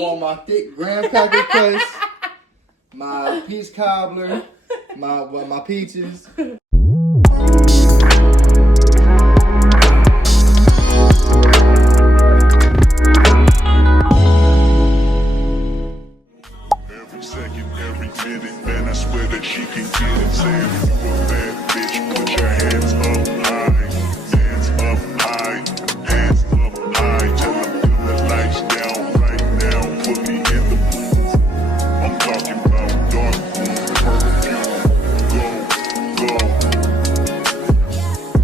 want my thick graham cracker crust, my peach cobbler, my peaches. Every second, every minute, man, I swear that she can get it. Saying, you a bad bitch, put your hands up high, hands up high, hands up high. Tell them dim the lights down right now, put me in the mood. I'm talking about dark room, perfume, go.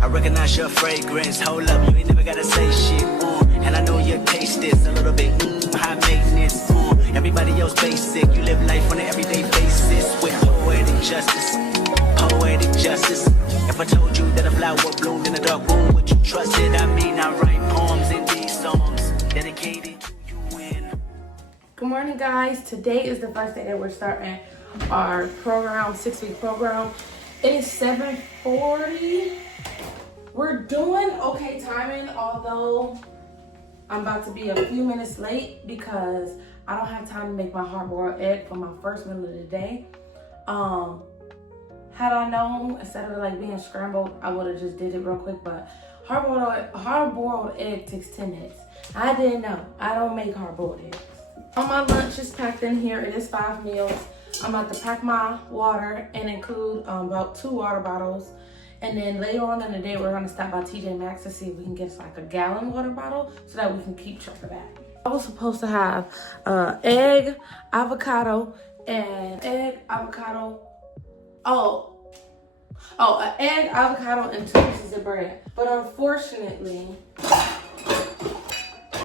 I recognize your fragrance, hold up, you ain't never gotta say shit, and I know your taste is a little bit, high maintenance, everybody else basic, you live life on an everyday basis, with poetic justice, poetic justice. If I told you that a flower bloomed in a dark room, would you trust it? I mean, I write poems in these songs, dedicated to you and... Good morning, guys. Today is the first day that we're starting our program, 6-week program. It is 7:40. We're doing okay timing, although I'm about to be a few minutes late because I don't have time to make my hard-boiled egg for my first meal of the day. Had I known, instead of like being scrambled, I would have just did it real quick, but hard-boiled egg takes 10 minutes. I didn't know. I don't make hard-boiled eggs. All my lunch is packed in here. It is 5 meals. I'm about to pack my water and include about 2 water bottles. And then later on in the day, we're gonna stop by TJ Maxx to see if we can get like a gallon water bottle so that we can keep track of that. I was supposed to have egg, avocado, and egg, avocado. An egg, avocado, and 2 pieces of bread. But unfortunately,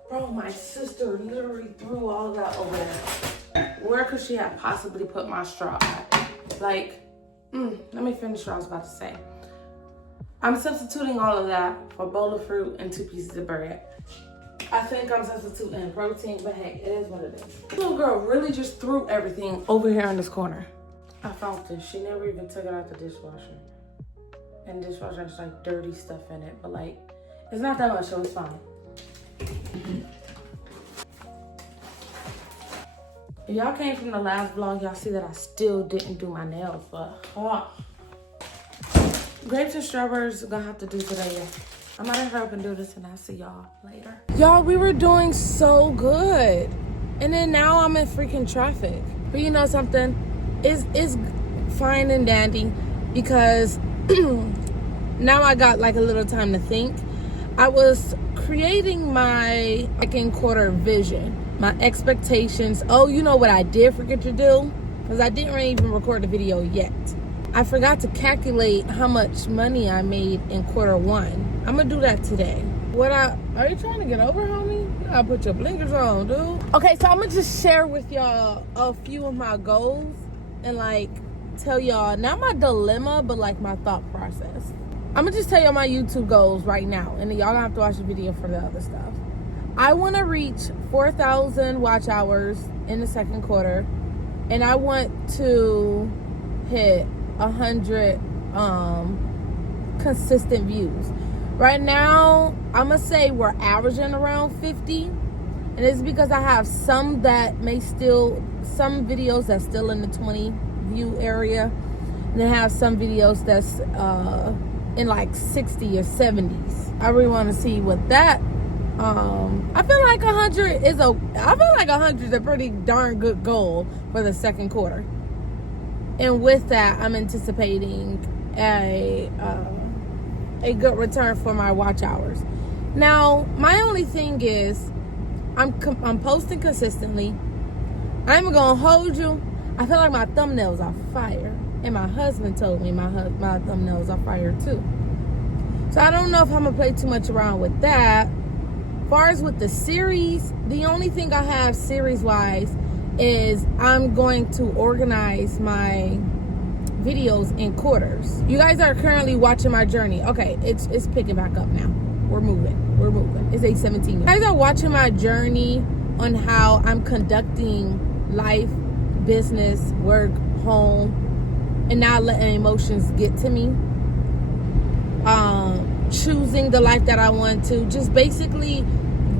bro, my sister literally threw all of that over there. Where could she have possibly put my straw at? Like, let me finish what I was about to say. I'm substituting all of that for a bowl of fruit and 2 pieces of bread. I think I'm substituting protein, but hey, it is what it is. This little girl really just threw everything over here in this corner. I found this. She never even took it out the dishwasher. And the dishwasher has like dirty stuff in it, but like, it's not that much, so it's fine. If y'all came from the last vlog, y'all see that I still didn't do my nails, but grapes and strawberries are gonna have to do today. I might hurry up and do this and I'll see y'all later. Y'all, we were doing so good. And then now I'm in freaking traffic. But you know something? It's fine and dandy because now I got like a little time to think. I was creating my second quarter vision, my expectations. Oh, you know what I did forget to do? Because I didn't even record the video yet. I forgot to calculate how much money I made in quarter 1. I'm gonna do that today. Are you trying to get over, homie? You gotta put your blinkers on, dude. Okay, so I'm gonna just share with y'all a few of my goals and like tell y'all, not my dilemma, but like my thought process. I'm gonna just tell y'all my YouTube goals right now, and then y'all gonna have to watch the video for the other stuff. I wanna reach 4,000 watch hours in the second quarter, and I want to hit 100 consistent views. Right now, I'm gonna say we're averaging around 50, and it's because I have some videos that's still in the 20 view area, and then have some videos that's in like 60 or 70s. I really want to see what that. I feel like 100 is a pretty darn good goal for the second quarter. And with that, I'm anticipating a good return for my watch hours. Now, my only thing is, I'm posting consistently. I'm gonna hold you. I feel like my thumbnails are fire, and my husband told me my thumbnails are fire too. So I don't know if I'm gonna play too much around with that. As far as with the series, the only thing I have series-wise is I'm going to organize my videos in quarters. You guys are currently watching my journey. Okay, it's picking back up now. We're moving. It's 8:17. You guys are watching my journey on how I'm conducting life, business, work, home, and not letting emotions get to me. Choosing the life that I want to. Just basically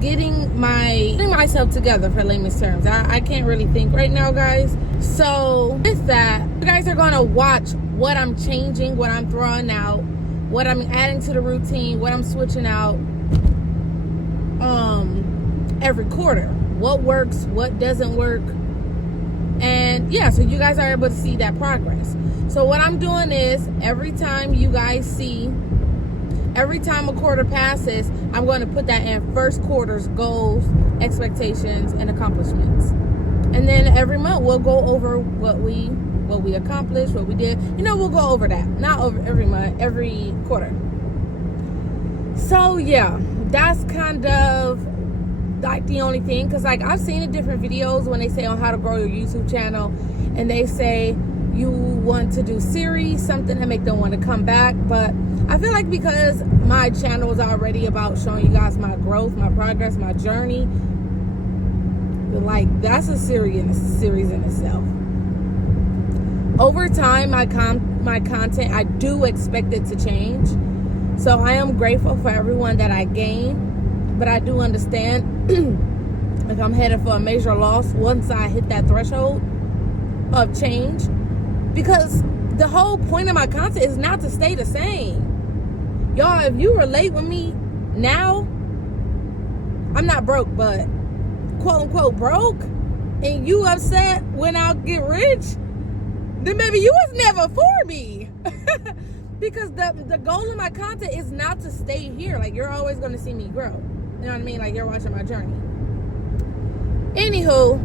getting myself together, for layman's terms. I can't really think right now, guys. So with that, you guys are gonna watch what I'm changing, what I'm throwing out, what I'm adding to the routine, what I'm switching out every quarter. What works, what doesn't work. And yeah, so you guys are able to see that progress. So what I'm doing is, every time a quarter passes, I'm going to put that in first quarter's goals, expectations, and accomplishments. And then every month we'll go over what we accomplished, what we did. We'll go over that. Not over every month, every quarter. So yeah, that's kind of like the only thing, because like I've seen in different videos when they say on how to grow your YouTube channel, and they say you want to do series, something to make them want to come back. But I feel like because my channel is already about showing you guys my growth, my progress, my journey, like that's a series in itself. Over time, my content, I do expect it to change. So I am grateful for everyone that I gain. But I do understand if I'm headed for a major loss once I hit that threshold of change. Because the whole point of my content is not to stay the same. Y'all, if you relate with me now, I'm not broke, but quote unquote broke, and you upset when I get rich, then maybe you was never for me. Because the goal of my content is not to stay here. Like, you're always going to see me grow. You know what I mean? Like, you're watching my journey. Anywho,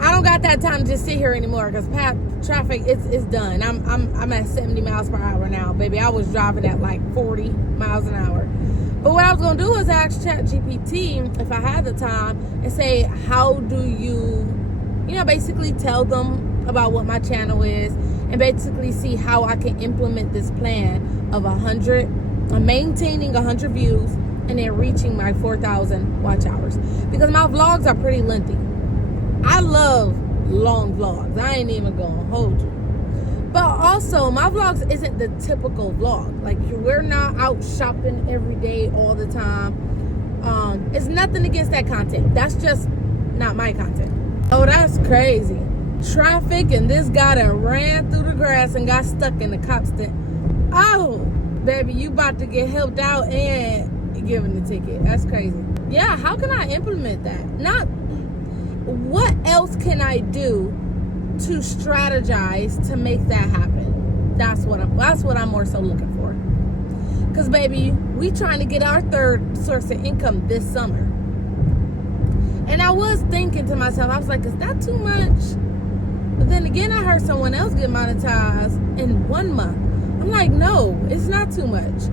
I don't got that time to just sit here anymore, because traffic it's done. I'm at 70 miles per hour now, baby. I was driving at like 40 miles an hour. But what I was gonna do is ask ChatGPT if I had the time and say, how do you basically tell them about what my channel is, and basically see how I can implement this plan of maintaining 100 views and then reaching my 4,000 watch hours. Because my vlogs are pretty lengthy. I love long vlogs. I ain't even gonna hold you. But also, my vlogs isn't the typical vlog. Like, we're not out shopping every day all the time. It's nothing against that content. That's just not my content. Oh, that's crazy. Traffic, and this guy that ran through the grass and got stuck in the cop stand. Oh, baby, you about to get helped out and given the ticket. That's crazy. Yeah, how can I implement that? What else can I do to strategize to make that happen? That's what I'm more so looking for. Because, baby, we trying to get our third source of income this summer. And I was thinking to myself, I was like, is that too much? But then again, I heard someone else get monetized in 1 month. I'm like, no, it's not too much.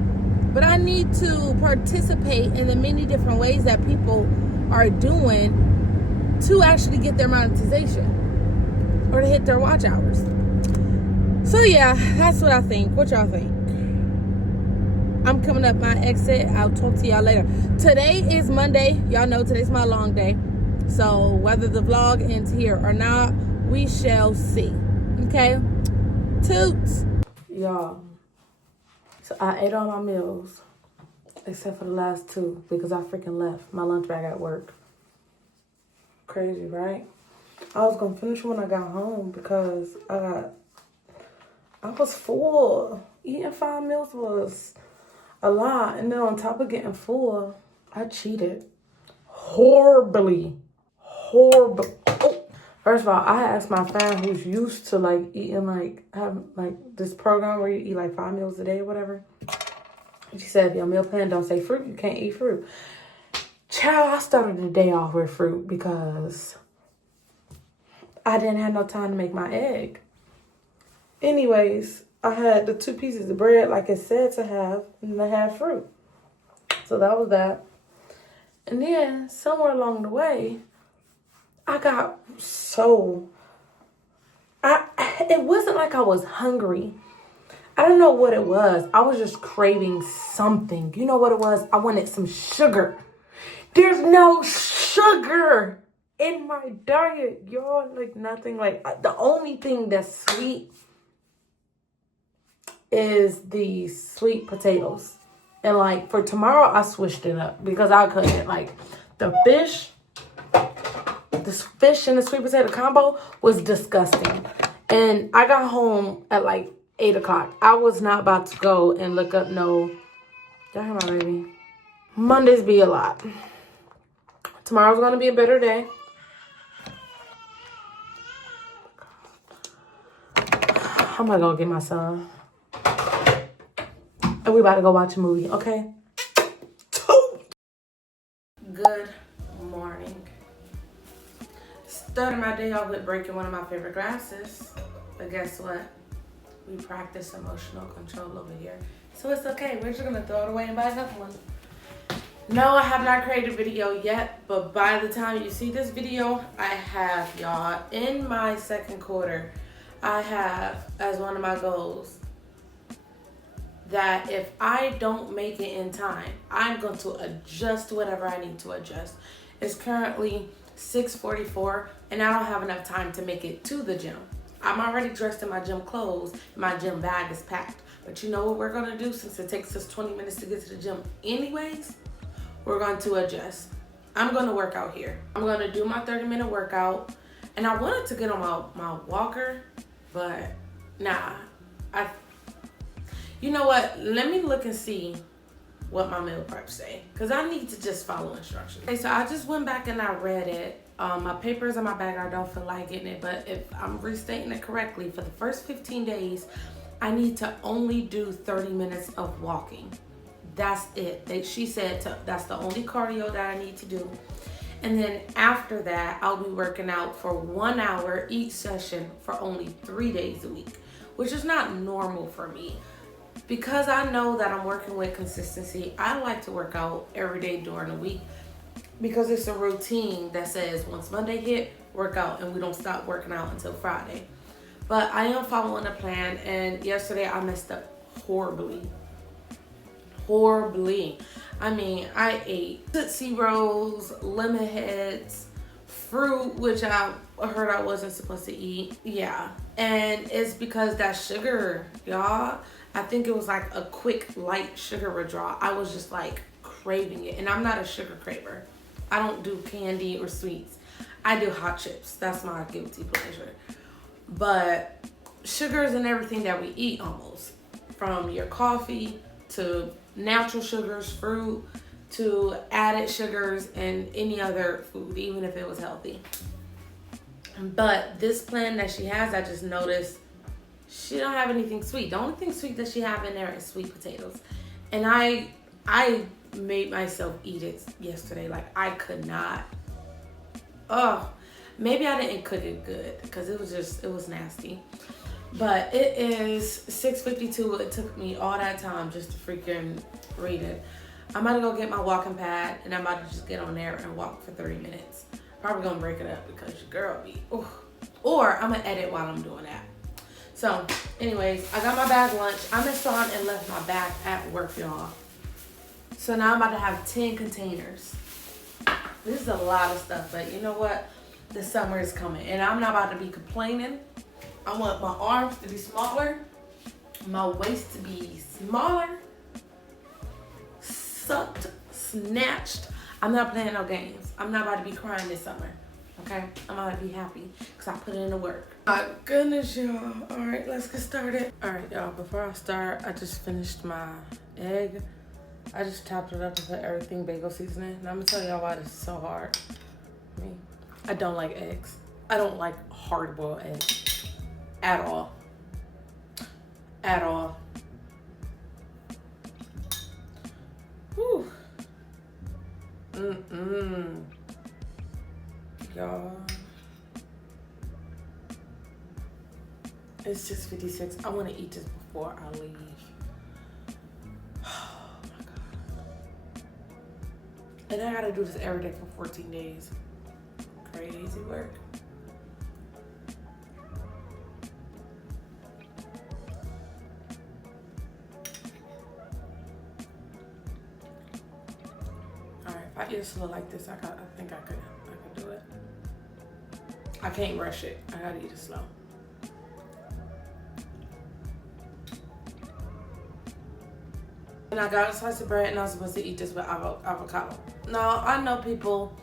But I need to participate in the many different ways that people are doing to actually get their monetization or to hit their watch hours. So yeah, that's what I think. What y'all think? I'm coming up my exit. I'll talk to y'all later. Today is Monday. Y'all know today's my long day. So whether the vlog ends here or not, we shall see. Okay? Toots. Y'all, so I ate all my meals except for the last 2 because I freaking left my lunch bag at work. Crazy, right? I was gonna finish when I got home because I was full. Eating 5 meals was a lot, and then on top of getting full, I cheated horribly. Oh. First of all, I asked my friend who's used to like eating have this program where you eat like 5 meals a day or whatever. And she said, if your meal plan don't say fruit, you can't eat fruit. Child, I started the day off with fruit because I didn't have no time to make my egg. Anyways, I had the 2 pieces of bread like it said to have, and I had fruit. So that was that. And then somewhere along the way, I got it wasn't like I was hungry. I don't know what it was. I was just craving something. You know what it was? I wanted some sugar. There's no sugar in my diet, y'all. Like nothing. Like the only thing that's sweet is the sweet potatoes. And like for tomorrow, I switched it up because I couldn't. Like this fish and the sweet potato combo was disgusting. And I got home at like 8 o'clock. I was not about to go and look up no. Did I hear my baby? Mondays be a lot. Tomorrow's gonna be a better day. I'm gonna go get my son. And we about to go watch a movie, okay? Good morning. Starting my day off with breaking one of my favorite glasses. But guess what? We practice emotional control over here. So it's okay. We're just gonna throw it away and buy another one. No, I have not created a video yet, but by the time you see this video, I have, y'all, in my second quarter, I have as one of my goals that if I don't make it in time, I'm going to adjust whatever I need to adjust. It's currently 6:44 and I don't have enough time to make it to the gym. I'm already dressed in my gym clothes. My gym bag is packed. But you know what we're going to do since it takes us 20 minutes to get to the gym anyways? We're going to adjust. I'm going to work out here. I'm going to do my 30-minute workout. And I wanted to get on my walker, but nah. You know what? Let me look and see what my meal preps say, because I need to just follow instructions. Okay, so I just went back and I read it. My paper's in my bag. I don't feel like getting it, but if I'm restating it correctly, for the first 15 days, I need to only do 30 minutes of walking. That's it. She said that's the only cardio that I need to do. And then after that, I'll be working out for 1 hour each session for only 3 days a week, which is not normal for me. Because I know that I'm working with consistency, I like to work out every day during the week because it's a routine that says once Monday hit, work out, and we don't stop working out until Friday. But I am following a plan, and yesterday I messed up horribly. I mean, I ate Tootsie Rolls, lemon heads, fruit, which I heard I wasn't supposed to eat. Yeah, and it's because that sugar, y'all. I think it was like a quick, light sugar withdrawal. I was just like craving it. And I'm not a sugar craver. I don't do candy or sweets. I do hot chips. That's my guilty pleasure. But sugars and everything that we eat almost. From your coffee to natural sugars, fruit, to added sugars and any other food, even if it was healthy. But this plan that she has, I just noticed she don't have anything sweet. The only thing sweet that she have in there is sweet potatoes. And I made myself eat it yesterday. Like, I could not. Oh, maybe I didn't cook it good because it was nasty. But it is 6:52. It took me all that time just to freaking read it. I'm about to go get my walking pad and I'm about to just get on there and walk for 30 minutes. Probably gonna break it up because your girl be, ooh. Or I'm gonna edit while I'm doing that. So, anyways, I got my bag lunch. I'm in salon and left my bag at work, y'all. So now I'm about to have 10 containers. This is a lot of stuff, but you know what? The summer is coming, and I'm not about to be complaining. I want my arms to be smaller, my waist to be smaller, sucked, snatched. I'm not playing no games. I'm not about to be crying this summer. Okay, I'm gonna be happy because I put in the work. My goodness, y'all. All right, let's get started. All right, y'all, before I start, I just finished my egg. I just chopped it up and put everything bagel seasoning. And I'm gonna tell y'all why this is so hard. I don't like eggs. I don't like hard-boiled eggs at all. At all. Whew. Y'all, it's 6:56. I want to eat this before I leave. Oh my god! And I gotta do this every day for 14 days. Crazy work. All right, if I eat it slow like this, I think I could do it. I can't rush it. I gotta eat it slow. And I got a slice of bread and I was supposed to eat this with avocado. Now, I know people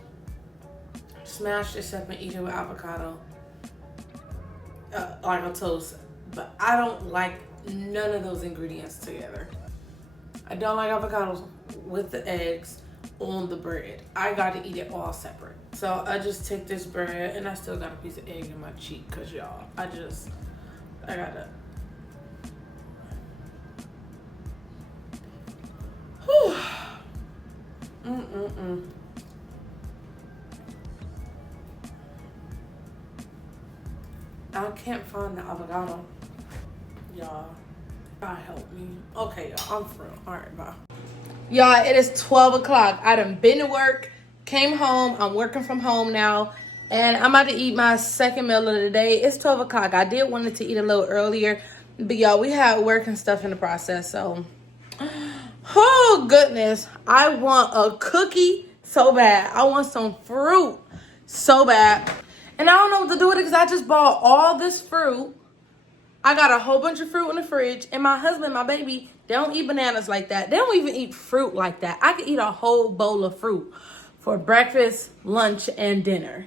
smash this up and eat it with avocado, like a toast. But I don't like none of those ingredients together. I don't like avocados with the eggs on the bread. I got to eat it all separate. So I just take this bread and I still got a piece of egg in my cheek because y'all, I gotta. Whew. I can't find the avocado. Y'all, God help me. Okay, y'all, I'm through. All right, bye. Y'all, it is 12 o'clock. I done been to work, came home. I'm working from home now. And I'm about to eat my second meal of the day. It's 12 o'clock. I did want to eat a little earlier. But y'all, we had work and stuff in the process. So, oh, goodness. I want a cookie so bad. I want some fruit so bad. And I don't know what to do with it because I just bought all this fruit. I got a whole bunch of fruit in the fridge. And my husband, my baby, they don't eat bananas like that. They don't even eat fruit like that. I could eat a whole bowl of fruit for breakfast, lunch, and dinner.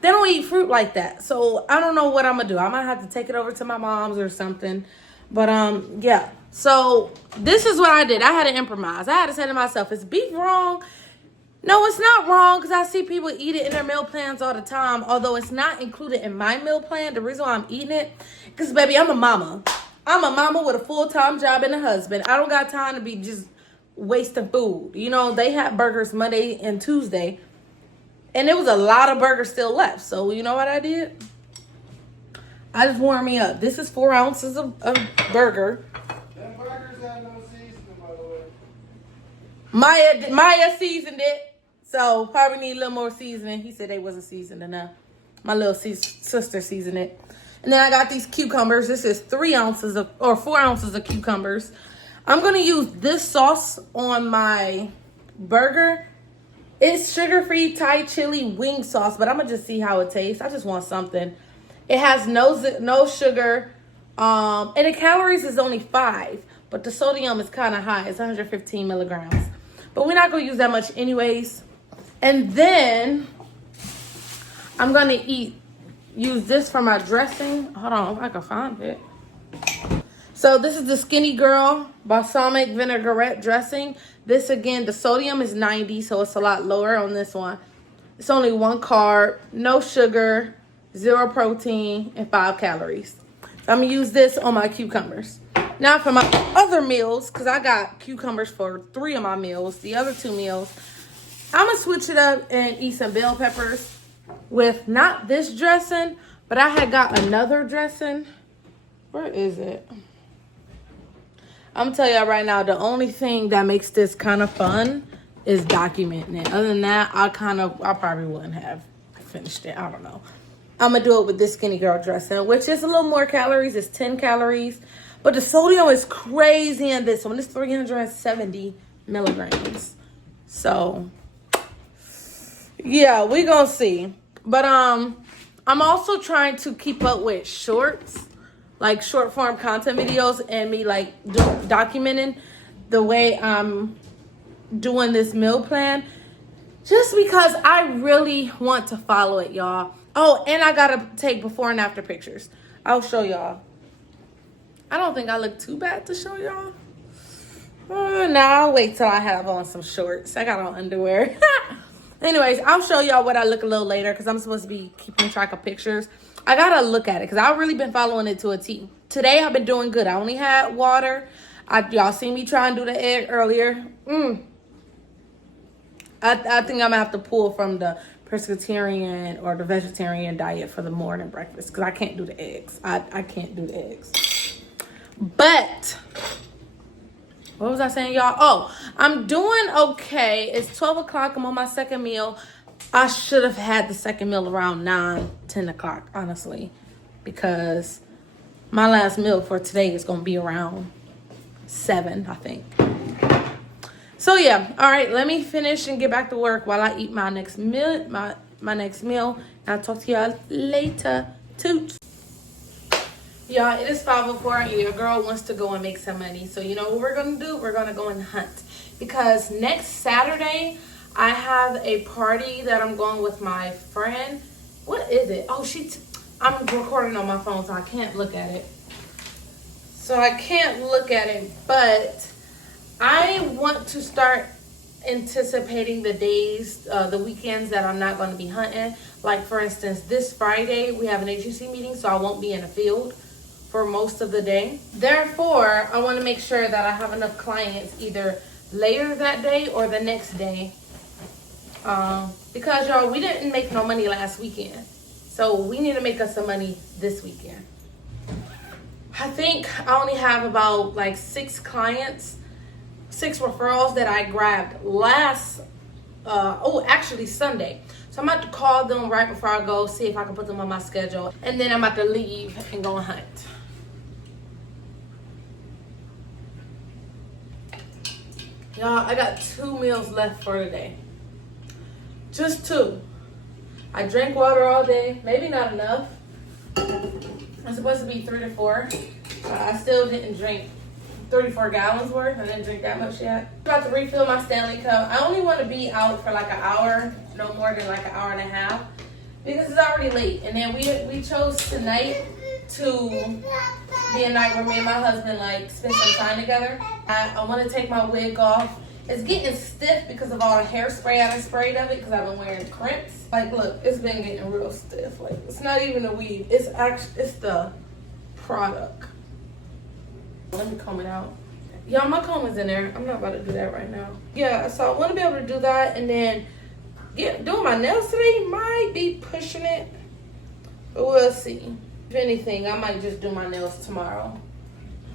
They don't eat fruit like that. So I don't know what I'm going to do. I might have to take it over to my mom's or something. But, yeah. So this is what I did. I had to improvise. I had to say to myself, is beef wrong? No, it's not wrong because I see people eat it in their meal plans all the time. Although it's not included in my meal plan. The reason why I'm eating it, because, baby, I'm a mama. I'm a mama with a full-time job and a husband. I don't got time to be just wasting food. You know, they had burgers Monday and Tuesday. And there was a lot of burgers still left. So, you know what I did? I just warmed me up. This is 4 ounces of burger. Them burgers have no seasoning, by the way. Maya seasoned it. So, probably need a little more seasoning. He said they wasn't seasoned enough. My little sister seasoned it. And then I got these cucumbers. This is 4 ounces of cucumbers. I'm going to use this sauce on my burger. It's sugar-free Thai chili wing sauce, but I'm going to just see how it tastes. I just want something. It has no sugar, and the calories is only 5, but the sodium is kind of high. It's 115 milligrams. But we're not going to use that much anyways. And then I'm going to use this for my dressing. Hold on, if I can find it. So this is the Skinny Girl balsamic vinaigrette dressing. This, again, the sodium is 90, so it's a lot lower on this one. It's only 1 carb, no sugar, 0 protein, and 5 calories. So I'm going to use this on my cucumbers. Now for my other meals, because I got cucumbers for 3 of my meals, the other 2 meals, I'm going to switch it up and eat some bell peppers with not this dressing, but I had got another dressing. Where is it? I'm going to tell y'all right now, the only thing that makes this kind of fun is documenting it. Other than that, I probably wouldn't have finished it. I don't know. I'm going to do it with this Skinny Girl dressing, which is a little more calories. It's 10 calories. But the sodium is crazy in this one. It's 370 milligrams. So, yeah, we're going to see. But I'm also trying to keep up with shorts. Like short form content videos and me like documenting the way I'm doing this meal plan. Just because I really want to follow it, y'all. Oh, and I gotta take before and after pictures. I'll show y'all. I don't think I look too bad to show y'all. Nah, I'll wait till I have on some shorts. I got on underwear. Anyways, I'll show y'all what I look a little later because I'm supposed to be keeping track of pictures. I gotta look at it because I've really been following it to a T. Today I've been doing good. I only had water. Y'all seen me try and do the egg earlier. I think I'm gonna have to pull from the pescatarian or the vegetarian diet for the morning breakfast because I can't do the eggs. I can't do the eggs. But what was I saying, y'all? Oh, I'm doing okay. It's 12 o'clock. I'm on my second meal. I should have had the second meal around 9, 10 o'clock, honestly, because my last meal for today is going to be around 7, I think. So, yeah. All right, let me finish and get back to work while I eat my next meal. My next meal. And I'll talk to y'all later. Toots. Y'all, it is 5:04 and your girl wants to go and make some money. So you know what we're going to do? We're going to go and hunt. Because next Saturday, I have a party that I'm going with my friend. What is it? Oh, I'm recording on my phone, so I can't look at it. But I want to start anticipating the days, the weekends that I'm not going to be hunting. Like, for instance, this Friday, we have an agency meeting, so I won't be in the field for most of the day. Therefore, I want to make sure that I have enough clients either later that day or the next day. Because, y'all, we didn't make no money last weekend. So we need to make us some money this weekend. I think I only have about like 6 clients, 6 referrals that I grabbed actually Sunday. So I'm about to call them right before I go, see if I can put them on my schedule. And then I'm about to leave and go and hunt. Y'all, I got 2 meals left for today. Just 2. I drank water all day. Maybe not enough. I'm supposed to be 3 to 4. I still didn't drink 34 gallons worth. I didn't drink that much yet. I'm about to refill my Stanley Cup. I only want to be out for like an hour, no more than like an hour and a half, because it's already late. And then we chose tonight to be a night where me and my husband like spend some time together. I want to take my wig off. It's getting stiff because of all the hairspray I done sprayed of it because I've been wearing crimps. Like, look, it's been getting real stiff. Like, it's not even the weave. It's the product. Let me comb it out. Y'all, my comb is in there. I'm not about to do that right now. Yeah, so I want to be able to do that. And then doing my nails today might be pushing it. But we'll see. If anything, I might just do my nails tomorrow.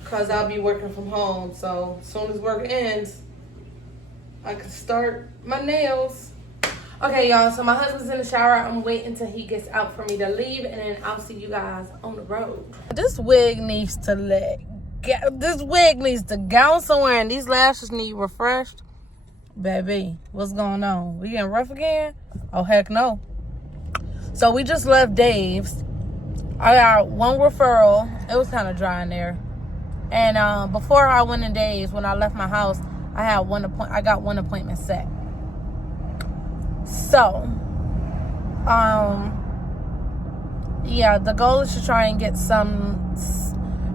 Because I'll be working from home. So as soon as work ends, I can start my nails. Okay, y'all, so my husband's in the shower. I'm waiting until he gets out for me to leave, and then I'll see you guys on the road. This wig needs to go somewhere, and these lashes need refreshed. Baby, what's going on? We getting rough again? Oh, heck no. So we just left Dave's. I got 1 referral. It was kind of dry in there. And before I went in Dave's, when I left my house, I got 1 appointment set. So, yeah, the goal is to try and get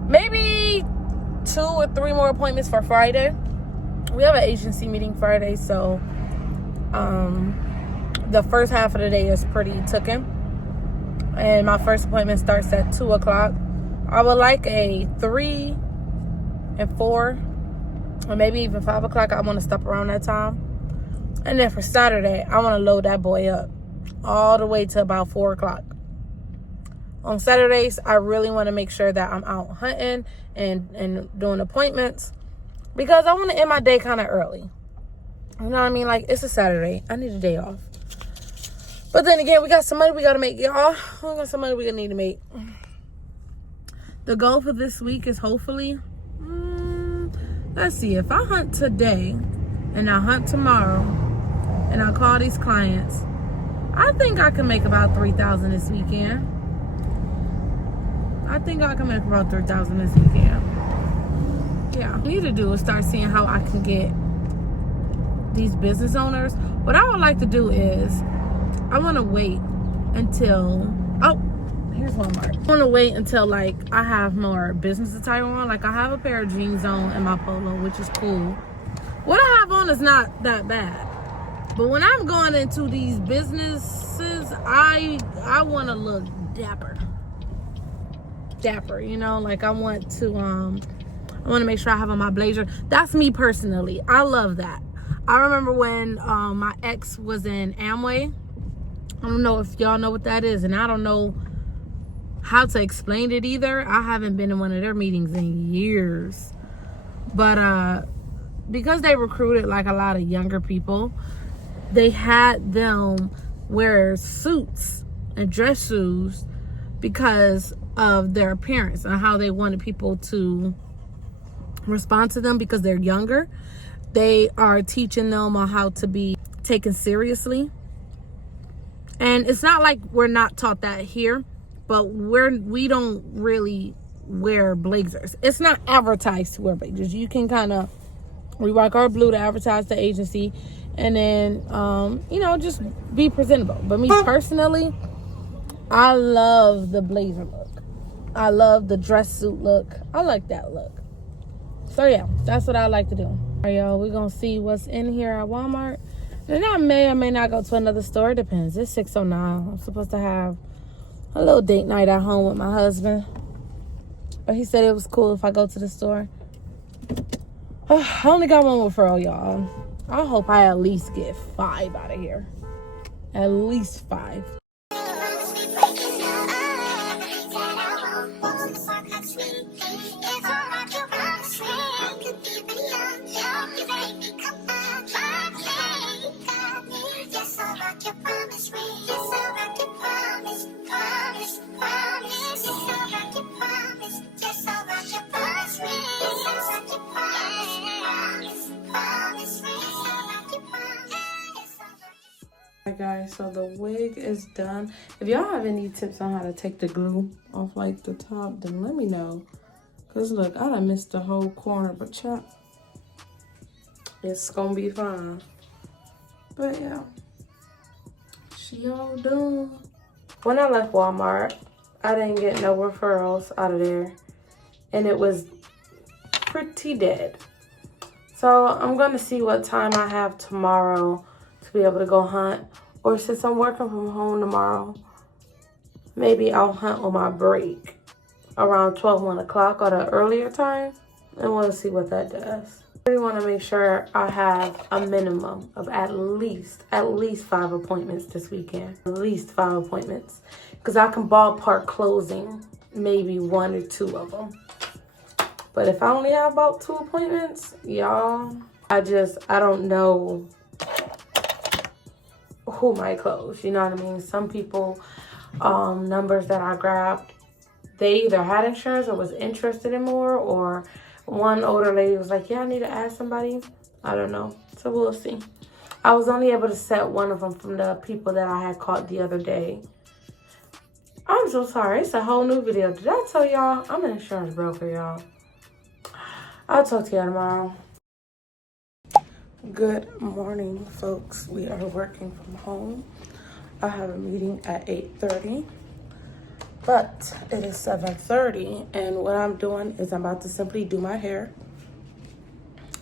maybe 2 or 3 more appointments for Friday. We have an agency meeting Friday, so the first half of the day is pretty taken. And my first appointment starts at 2 o'clock. I would like a 3 and 4. Or maybe even 5 o'clock. I want to stop around that time. And then for Saturday, I want to load that boy up all the way to about 4 o'clock. On Saturdays, I really want to make sure that I'm out hunting and doing appointments. Because I want to end my day kind of early. You know what I mean? Like, it's a Saturday. I need a day off. But then again, we got some money we got to make, y'all. We got some money we need to make. The goal for this week is hopefully... let's see, if I hunt today and I hunt tomorrow and I call these clients, I think I can make about $3,000 this weekend. I think I can make about $3,000 this weekend. Yeah, what I need to do is start seeing how I can get these business owners. What I would like to do is, I want to wait until, here's Walmart. I want to wait until like I have more business attire on. Like I have a pair of jeans on and my polo, which is cool. What I have on is not that bad. But when I'm going into these businesses, I want to look dapper. Dapper, you know, like I want to make sure I have on my blazer. That's me personally. I love that. I remember when my ex was in Amway. I don't know if y'all know what that is, and I don't know how to explain it either. I haven't been in one of their meetings in years. But because they recruited like a lot of younger people, they had them wear suits and dress shoes because of their appearance and how they wanted people to respond to them because they're younger. They are teaching them on how to be taken seriously. And it's not like we're not taught that here, but we don't really wear blazers. It's not advertised to wear blazers. You can kind of rework our blue to advertise the agency, and then just be presentable. But me personally, I love the blazer look. I love the dress suit look. I like that look. So yeah, that's what I like to do. All right, y'all, we're gonna see what's in here at Walmart. And I may or may not go to another store. It depends. It's 6:09. I'm supposed to have a little date night at home with my husband. But he said it was cool if I go to the store. I only got one referral, y'all. I hope I at least get 5 out of here. At least 5. Alright guys, so the wig is done. If y'all have any tips on how to take the glue off like the top, then let me know. Cause look, I done missed the whole corner, but chop, it's gonna be fine. But yeah, she all done. When I left Walmart, I didn't get no referrals out of there, and it was pretty dead. So I'm gonna see what time I have tomorrow to be able to go hunt. Or since I'm working from home tomorrow, maybe I'll hunt on my break around 12, 1 o'clock or the earlier time. And we'll see what that does. I really want to make sure I have a minimum of at least 5 appointments this weekend. At least 5 appointments. Because I can ballpark closing maybe 1 or 2 of them. But if I only have about 2 appointments, y'all, I don't know who might close, you know what I mean? Some people, numbers that I grabbed, they either had insurance or was interested in more, or one older lady was like, yeah, I need to ask somebody. I don't know. So we'll see. I was only able to set one of them from the people that I had caught the other day. I'm so sorry. It's a whole new video. Did I tell y'all? I'm an insurance broker, y'all. I'll talk to y'all tomorrow. Good morning, folks. We are working from home. I have a meeting at 8:30, but it is 7:30, and what I'm doing is I'm about to simply do my hair.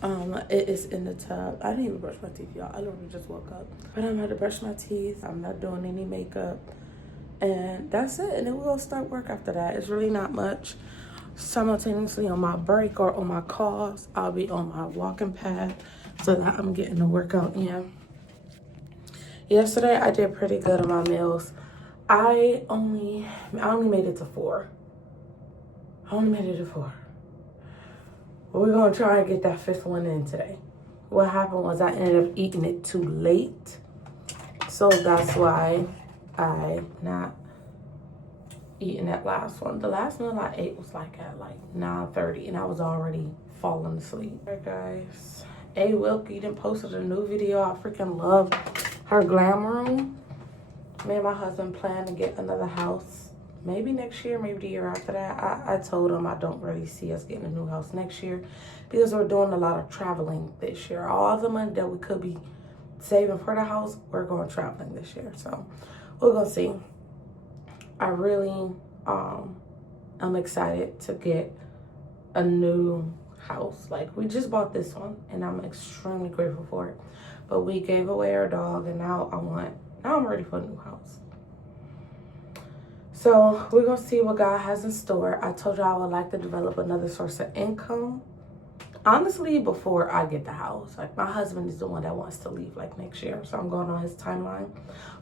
It is in the tub. I didn't even brush my teeth, y'all. I literally just woke up, but I'm about to brush my teeth. I'm not doing any makeup, and that's it. And then we'll start work after that. It's really not much. Simultaneously on my break or on my calls, I'll be on my walking pad so that I'm getting the workout in. Yesterday I did pretty good on my meals. I only made it to 4. I only made it to 4. But we're gonna try and get that 5th one in today. What happened was I ended up eating it too late. So that's why I not eating that last one. The last meal I ate was like at 9:30, and I was already falling asleep. Alright guys, A Wilkie done posted a new video. I freaking love her glam room. Me and my husband plan to get another house maybe next year, maybe the year after that. I told him I don't really see us getting a new house next year because we're doing a lot of traveling this year. All the money that we could be saving for the house, we're going traveling this year. So we're gonna see. I really I'm excited to get a new house. Like, we just bought this one and I'm extremely grateful for it, but we gave away our dog, and now I'm ready for a new house. So we're gonna see what God has in store. I told you I would like to develop another source of income, honestly, before I get the house. Like, my husband is the one that wants to leave like next year, so I'm going on his timeline.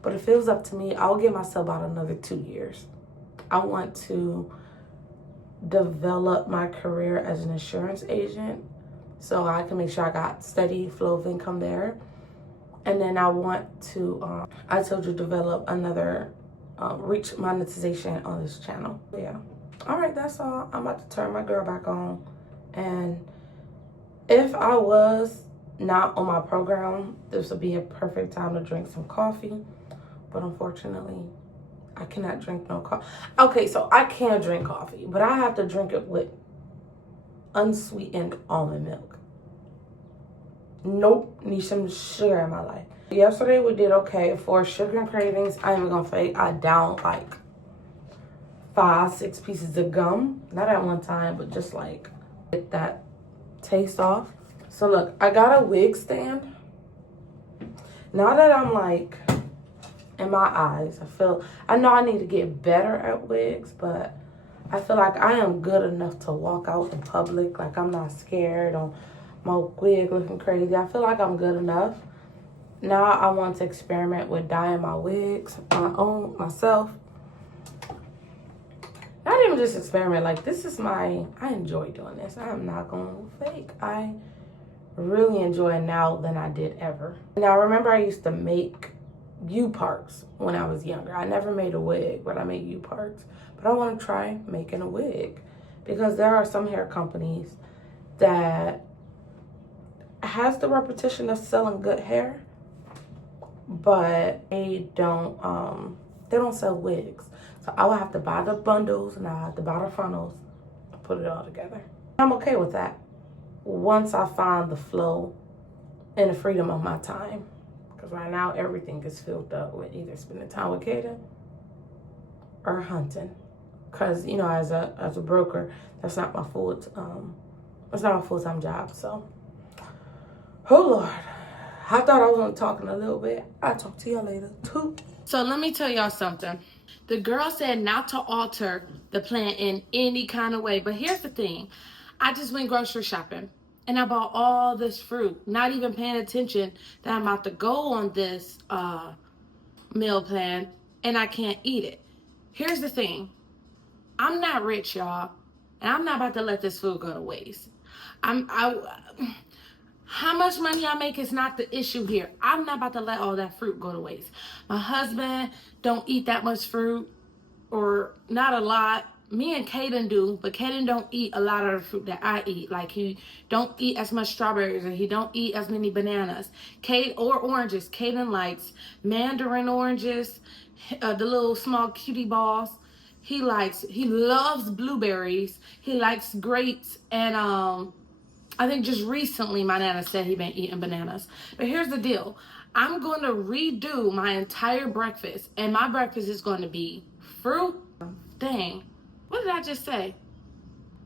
But if it was up to me, I'll give myself about another 2 years. I want to develop my career as an insurance agent so I can make sure I got steady flow of income there. And then I want to, I told you, develop another reach monetization on this channel. Yeah. All right, that's all. I'm about to turn my girl back on. And if I was not on my program, this would be a perfect time to drink some coffee. But unfortunately, I cannot drink no coffee. Okay, so I can drink coffee, but I have to drink it with unsweetened almond milk. Nope, need some sugar in my life. Yesterday we did okay for sugar and cravings. I ain't even gonna fake. I downed like 5-6 pieces of gum. Not at one time, but just like get that taste off. So look, I got a wig stand. Now that I'm like in my eyes, I know I need to get better at wigs, but I feel like I am good enough to walk out in public. Like I'm not scared or my wig looking crazy. I feel like I'm good enough. Now I want to experiment with dyeing my wigs myself. Not even just experiment, like this is I enjoy doing this. I'm not gonna fake. I really enjoy it now than I did ever. Now remember I used to make U-parts when I was younger. I never made a wig, but I made U-parts. But I want to try making a wig because there are some hair companies that has the reputation of selling good hair, but they don't sell wigs. So I will have to buy the bundles and I have to buy the funnels and put it all together. I'm okay with that once I find the flow and the freedom of my time. Because right now everything is filled up with either spending time with Kaden or hunting. Because you know, as a broker, that's not my full-time job. So, oh Lord, I thought I was only talking a little bit. I'll talk to y'all later too. So let me tell y'all something. The girl said not to alter the plan in any kind of way. But here's the thing. I just went grocery shopping and I bought all this fruit, not even paying attention that I'm about to go on this meal plan and I can't eat it. Here's the thing. I'm not rich, y'all, and I'm not about to let this food go to waste. How much money I make is not the issue here. I'm not about to let all that fruit go to waste. My husband don't eat that much fruit, or not a lot. Me and Kaden do, but Kaden don't eat a lot of the fruit that I eat. Like he don't eat as much strawberries, or he don't eat as many bananas. Or oranges. Kaden likes mandarin oranges, the little small cutie balls. He loves blueberries. He likes grapes, and I think just recently my nana said he been eating bananas. But here's the deal. I'm going to redo my entire breakfast, and my breakfast is going to be fruit. Dang, what did I just say?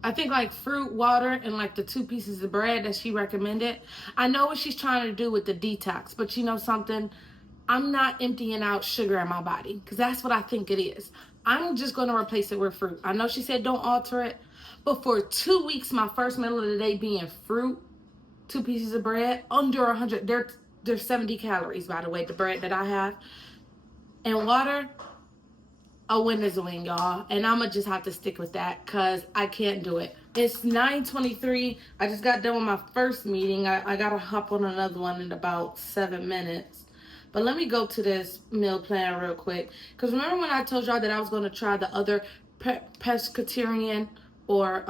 I think like fruit, water, and like the 2 pieces of bread that she recommended. I know what she's trying to do with the detox, but you know something? I'm not emptying out sugar in my body because that's what I think it is. I'm just going to replace it with fruit. I know she said don't alter it, but for 2 weeks, my first meal of the day being fruit, 2 pieces of bread, under 100. There's 70 calories, by the way, the bread that I have. And water, a win is a win, y'all. And I'm going to just have to stick with that because I can't do it. It's 9:23. I just got done with my first meeting. I got to hop on another one in about 7 minutes. But let me go to this meal plan real quick. Because remember when I told y'all that I was going to try the other pescatarian or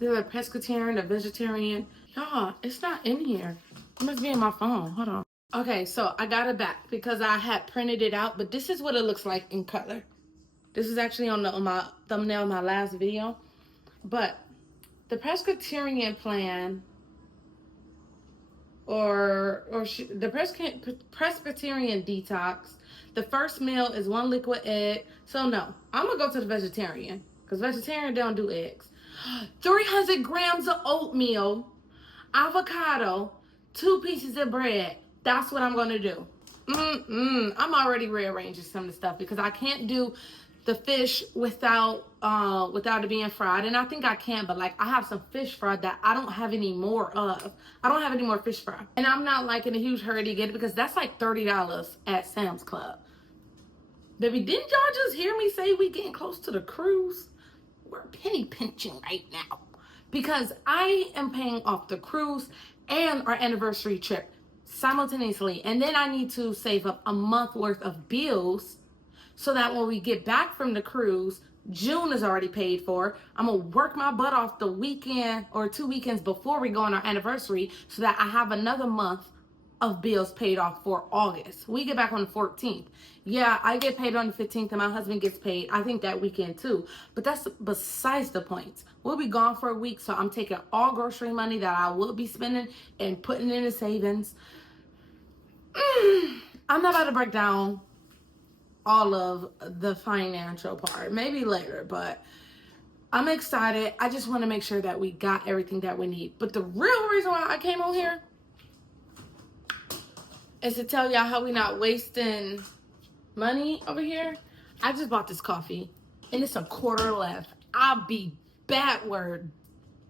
the pescatarian, the vegetarian? Y'all, it's not in here. It must be in my phone. Hold on. Okay, so I got it back because I had printed it out. But this is what it looks like in color. This is actually on my thumbnail of my last video. But the pescatarian plan the Presbyterian detox, the first meal is 1 liquid egg. So no, I'm gonna go to the vegetarian because vegetarian don't do eggs. 300 grams of oatmeal, avocado, 2 pieces of bread. That's what I'm gonna do. I'm already rearranging some of the stuff because I can't do the fish without it being fried, and I think I can, but like I have some fish fry that I don't have any more of. I don't have any more fish fry, and I'm not like in a huge hurry to get it because that's like $30 at Sam's Club. Baby, didn't y'all just hear me say we getting close to the cruise? We're penny pinching right now because I am paying off the cruise and our anniversary trip simultaneously, and then I need to save up a month worth of bills so that when we get back from the cruise, June is already paid for. I'm going to work my butt off the weekend or 2 weekends before we go on our anniversary so that I have another month of bills paid off for August. We get back on the 14th. Yeah, I get paid on the 15th and my husband gets paid, I think, that weekend too. But that's besides the point. We'll be gone for a week, so I'm taking all grocery money that I will be spending and putting in the savings. I'm not about to break down all of the financial part. Maybe later, but I'm excited. I just want to make sure that we got everything that we need. But the real reason why I came on here is to tell y'all how we not wasting money over here. I just bought this coffee and it's a quarter left. I'll be backward